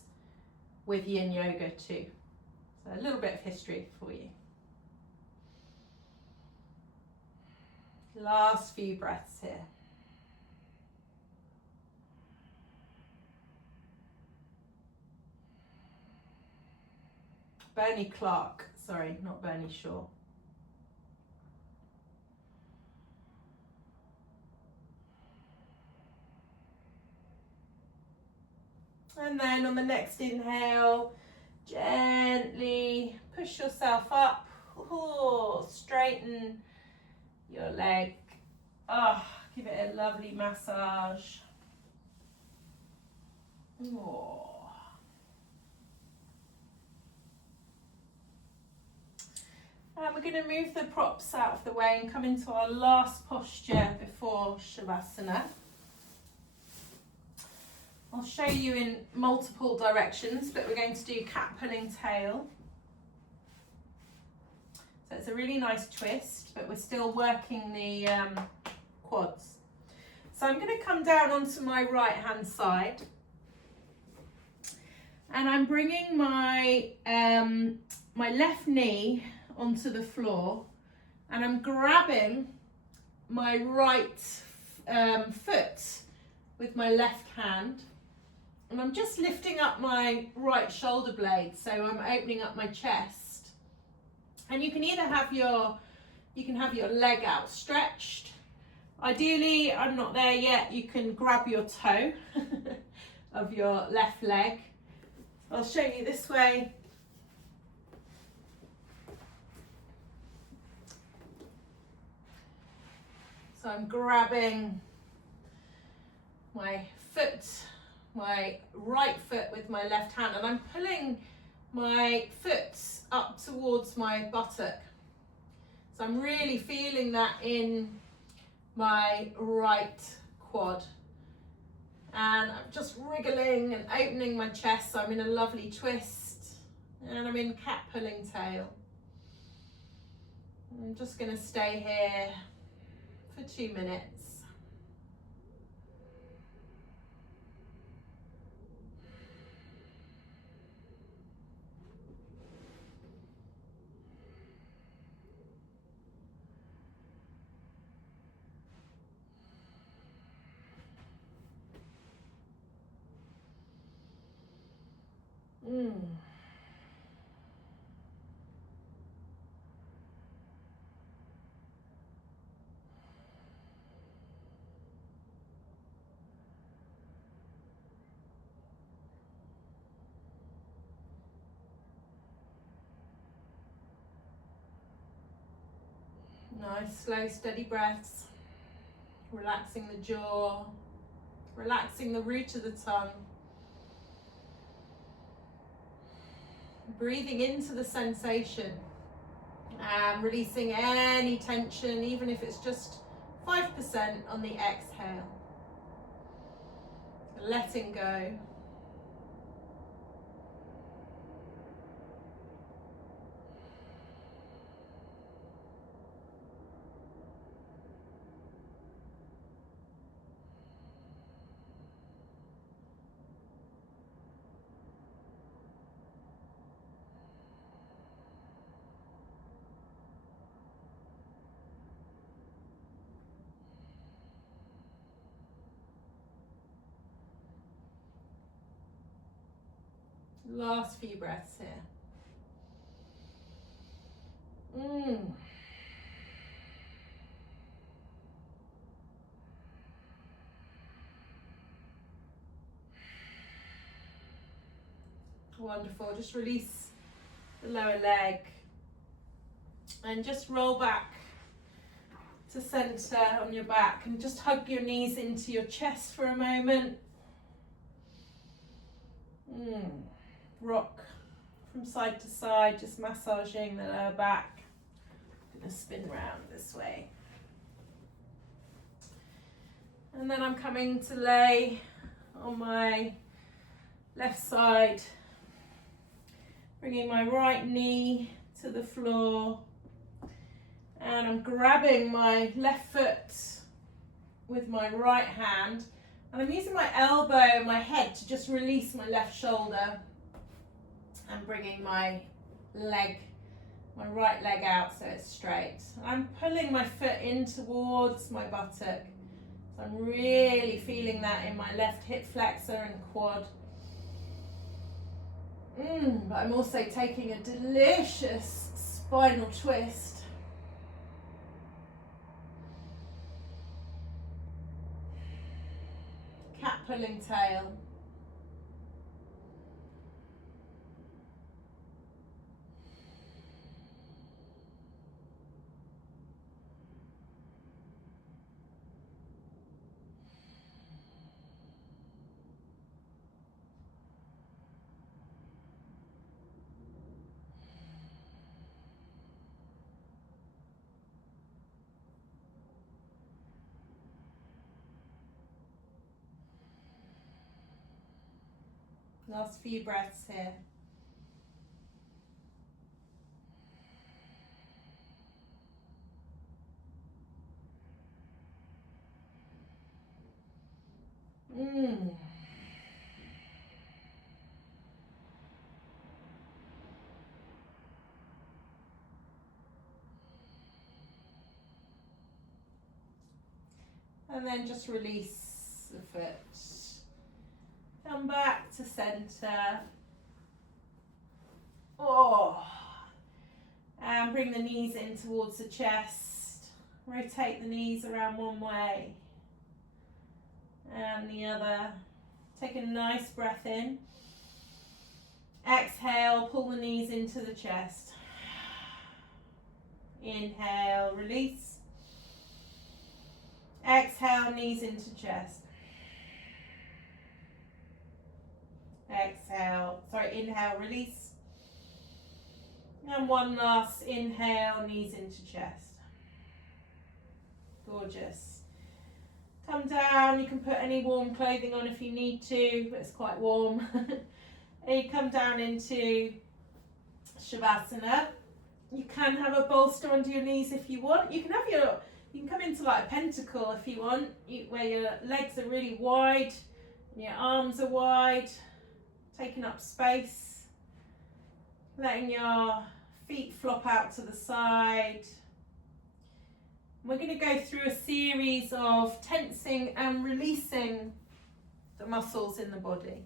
with yin yoga too. So a little bit of history for you. Last few breaths here. Bernie Clark, sorry, not Bernie Shaw. And then on the next inhale, gently push yourself up. Oh, straighten your leg. Oh, give it a lovely massage. Oh. And we're going to move the props out of the way and come into our last posture before Shavasana. I'll show you in multiple directions, but we're going to do cat pulling tail. So it's a really nice twist, but we're still working the quads. So I'm going to come down onto my right hand side, and I'm bringing my my left knee onto the floor, and I'm grabbing my right foot with my left hand, and I'm just lifting up my right shoulder blade, so I'm opening up my chest. And you can either have your leg outstretched. Ideally, I'm not there yet, you can grab your toe of your left leg. I'll show you this way. So I'm grabbing my foot, my right foot with my left hand, and I'm pulling my foot up towards my buttock. So I'm really feeling that in my right quad. And I'm just wriggling and opening my chest, so I'm in a lovely twist. And I'm in cat pulling tail. I'm just going to stay here for 2 minutes. Nice, slow, steady breaths. Relaxing the jaw, relaxing the root of the tongue. Breathing into the sensation and releasing any tension, even if it's just 5% on the exhale. Letting go. Last few breaths here. Wonderful. Just release the lower leg and just roll back to center on your back and just hug your knees into your chest for a moment. Rock from side to side, just massaging the lower back. I'm going to spin round this way. And then I'm coming to lay on my left side, bringing my right knee to the floor, and I'm grabbing my left foot with my right hand, and I'm using my elbow and my head to just release my left shoulder and bringing my right leg out so it's straight. I'm pulling my foot in towards my buttock, so I'm really feeling that in my left hip flexor and quad. But I'm also taking a delicious spinal twist. Cat pulling tail. Last few breaths here. And then just release the foot. Come back to center. And bring the knees in towards the chest. Rotate the knees around one way and the other. Take a nice breath in. Exhale, pull the knees into the chest. Inhale, release. Exhale, knees into chest. Inhale, release. And one last inhale, knees into chest. Gorgeous. Come down, you can put any warm clothing on if you need to, but it's quite warm. And you come down into Shavasana. You can have a bolster under your knees if you want. You can come into like a pentacle if you want, where your legs are really wide and your arms are wide, taking up space, letting your feet flop out to the side. We're going to go through a series of tensing and releasing the muscles in the body.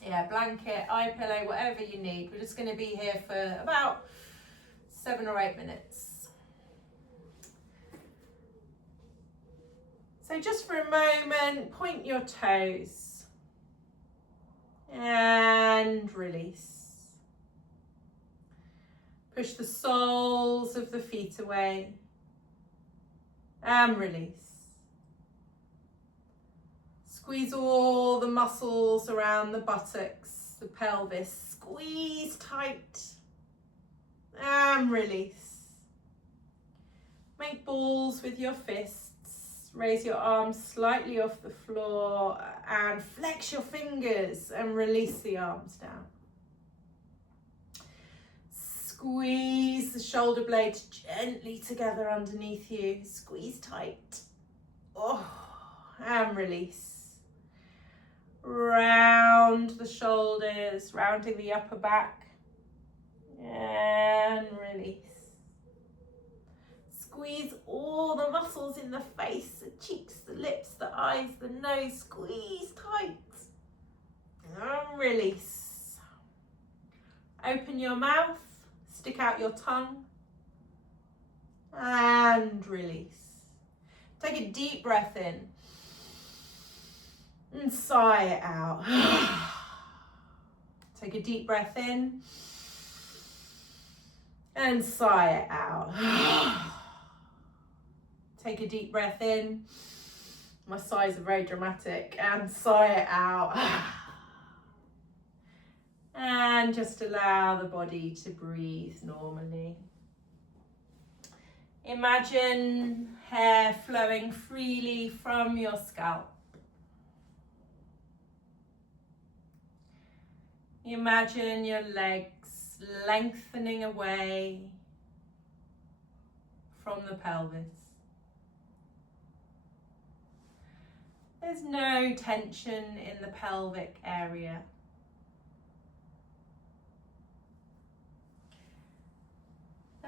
Yeah, blanket, eye pillow, whatever you need. We're just going to be here for about 7 or 8 minutes. So just for a moment, point your toes and release. Push the soles of the feet away and release. Squeeze all the muscles around the buttocks, the pelvis. Squeeze tight and release. Make balls with your fists. Raise your arms slightly off the floor and flex your fingers and release the arms down. Squeeze the shoulder blades gently together underneath you. Squeeze tight. Oh, and release. Round the shoulders, rounding the upper back. And release. Squeeze all the muscles in the face, the cheeks, the lips, the eyes, the nose. Squeeze tight. And release. Open your mouth. Stick out your tongue and release. Take a deep breath in and sigh it out. Take a deep breath in and sigh it out. Take a deep breath in. My sighs are very dramatic. And sigh it out. And just allow the body to breathe normally. Imagine hair flowing freely from your scalp. Imagine your legs lengthening away from the pelvis. There's no tension in the pelvic area.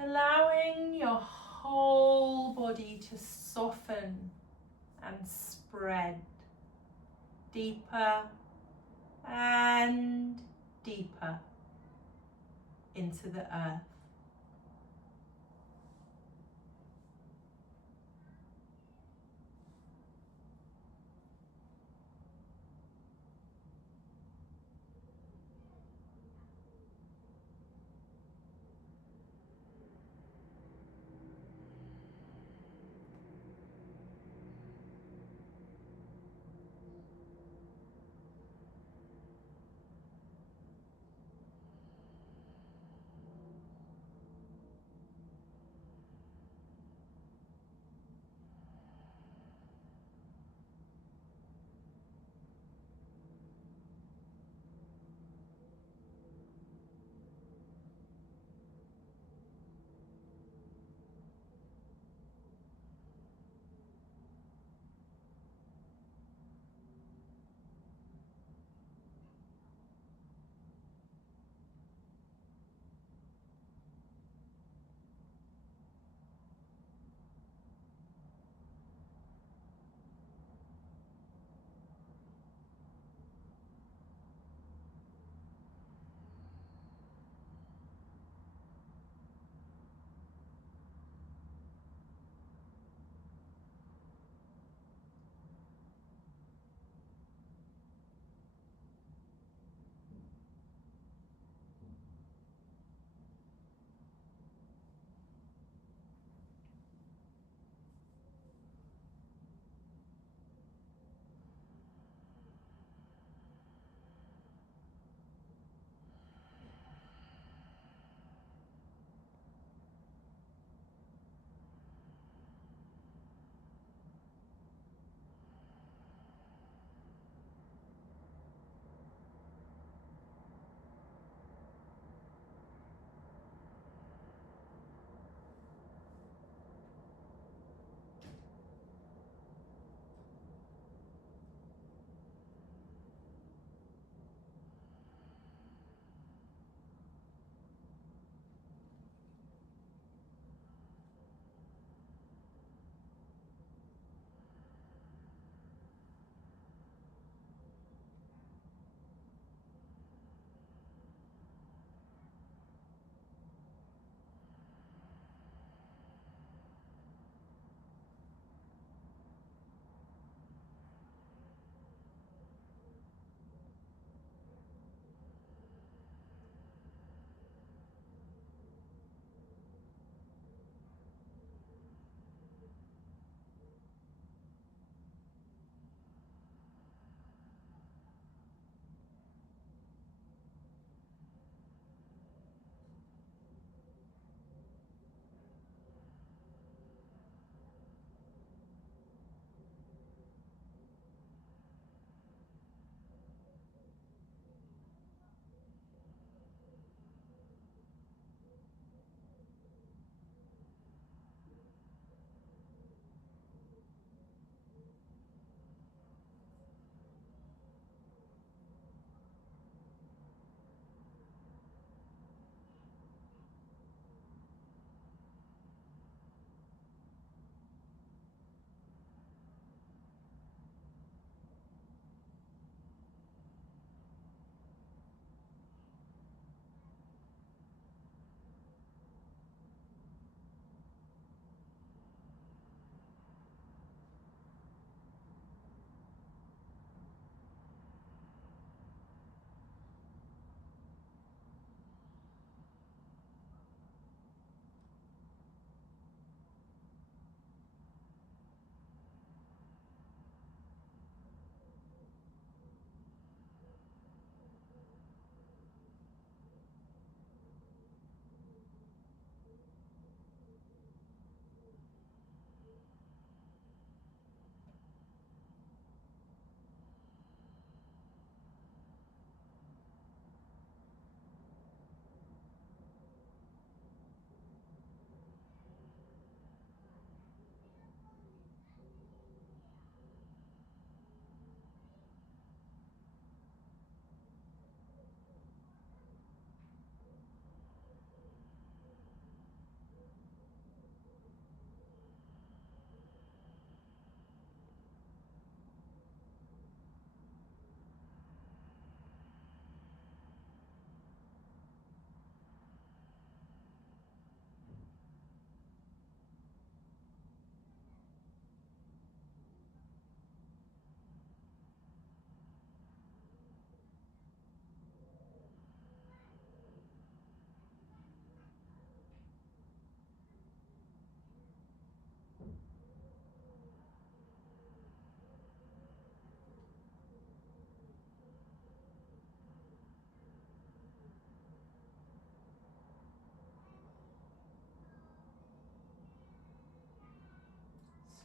Allowing your whole body to soften and spread deeper and deeper into the earth.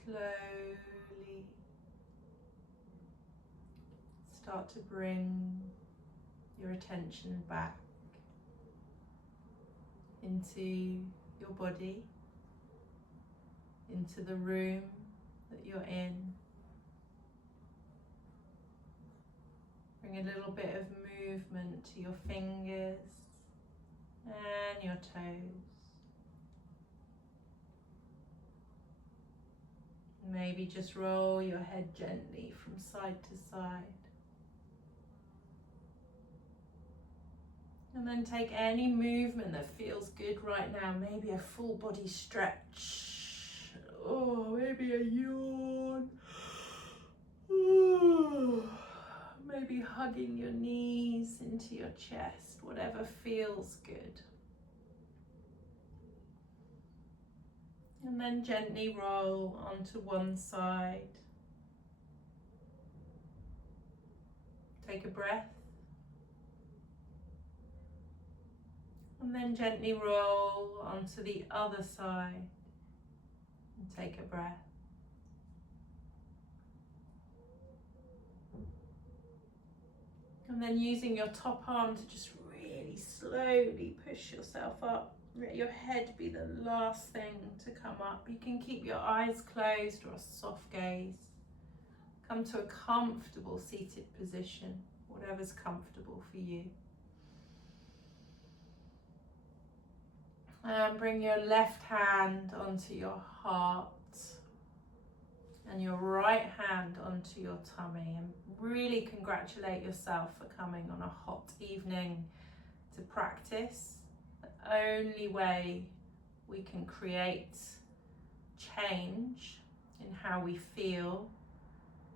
slowly start to bring your attention back into your body, into the room that you're in. Bring a little bit of movement to your fingers and your toes. Maybe just roll your head gently from side to side. And then take any movement that feels good right now. Maybe a full body stretch. Oh, maybe a yawn. Maybe hugging your knees into your chest. Whatever feels good. And then gently roll onto one side. Take a breath. And then gently roll onto the other side. And take a breath. And then using your top arm to just really slowly push yourself up. Let your head be the last thing to come up. You can keep your eyes closed or a soft gaze. Come to a comfortable seated position, whatever's comfortable for you. And bring your left hand onto your heart and your right hand onto your tummy, and really congratulate yourself for coming on a hot evening to practice. The only way we can create change in how we feel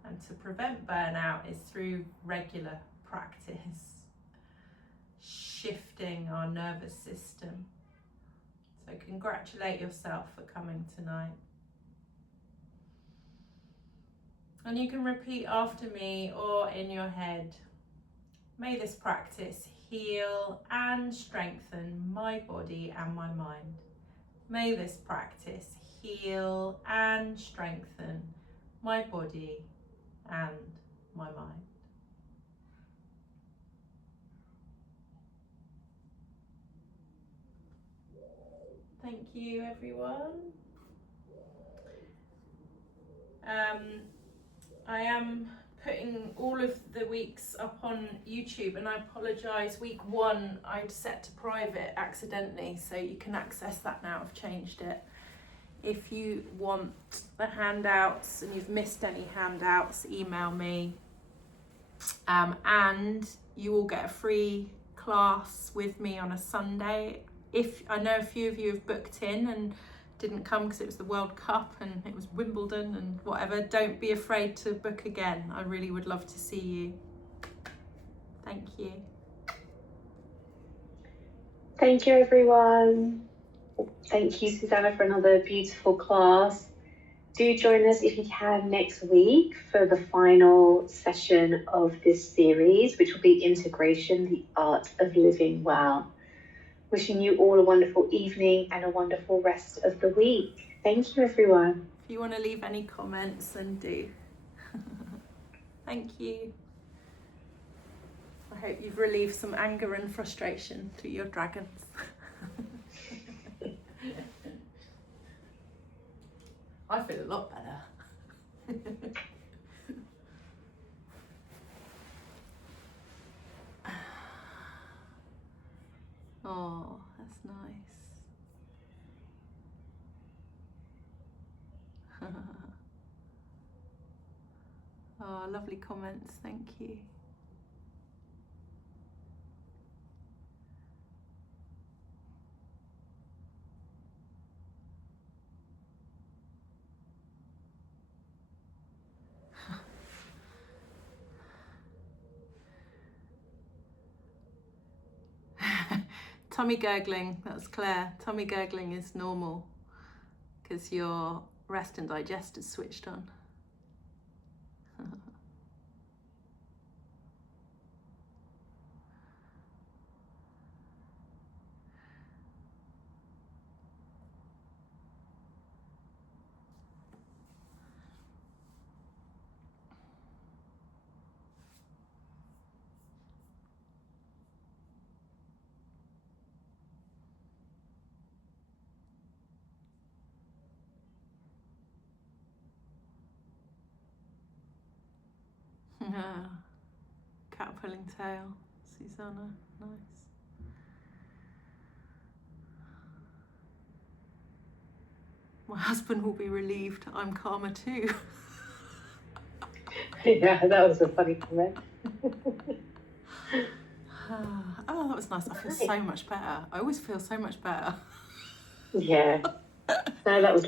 and to prevent burnout is through regular practice, shifting our nervous system. So congratulate yourself for coming tonight. And you can repeat after me or in your head. May this practice heal and strengthen my body and my mind. May this practice heal and strengthen my body and my mind. Thank you, everyone. I am putting all of the weeks up on YouTube, and I apologise, week 1 I'd set to private accidentally, so you can access that now. I've changed it. If you want the handouts and you've missed any handouts, email me. And you will get a free class with me on a Sunday. If I know a few of you have booked in and didn't come because it was the World Cup and it was Wimbledon and whatever, don't be afraid to book again. I really would love to see you. Thank you. Thank you, everyone. Thank you, Susanna, for another beautiful class. Do join us if you can next week for the final session of this series, which will be Integration, the Art of Living Well. Wishing you all a wonderful evening and a wonderful rest of the week. Thank you, everyone. If you want to leave any comments, then do. Thank you. I hope you've relieved some anger and frustration through your dragons. I feel a lot better. Oh, that's nice. Oh, lovely comments, thank you. Tummy gurgling, that's Claire. Tummy gurgling is normal because your rest and digest is switched on. Yeah. Cat pulling tail, Susanna. Nice. My husband will be relieved. I'm calmer too. Yeah, that was a funny comment. Oh, that was nice. I feel so much better. I always feel so much better. Yeah. No, that was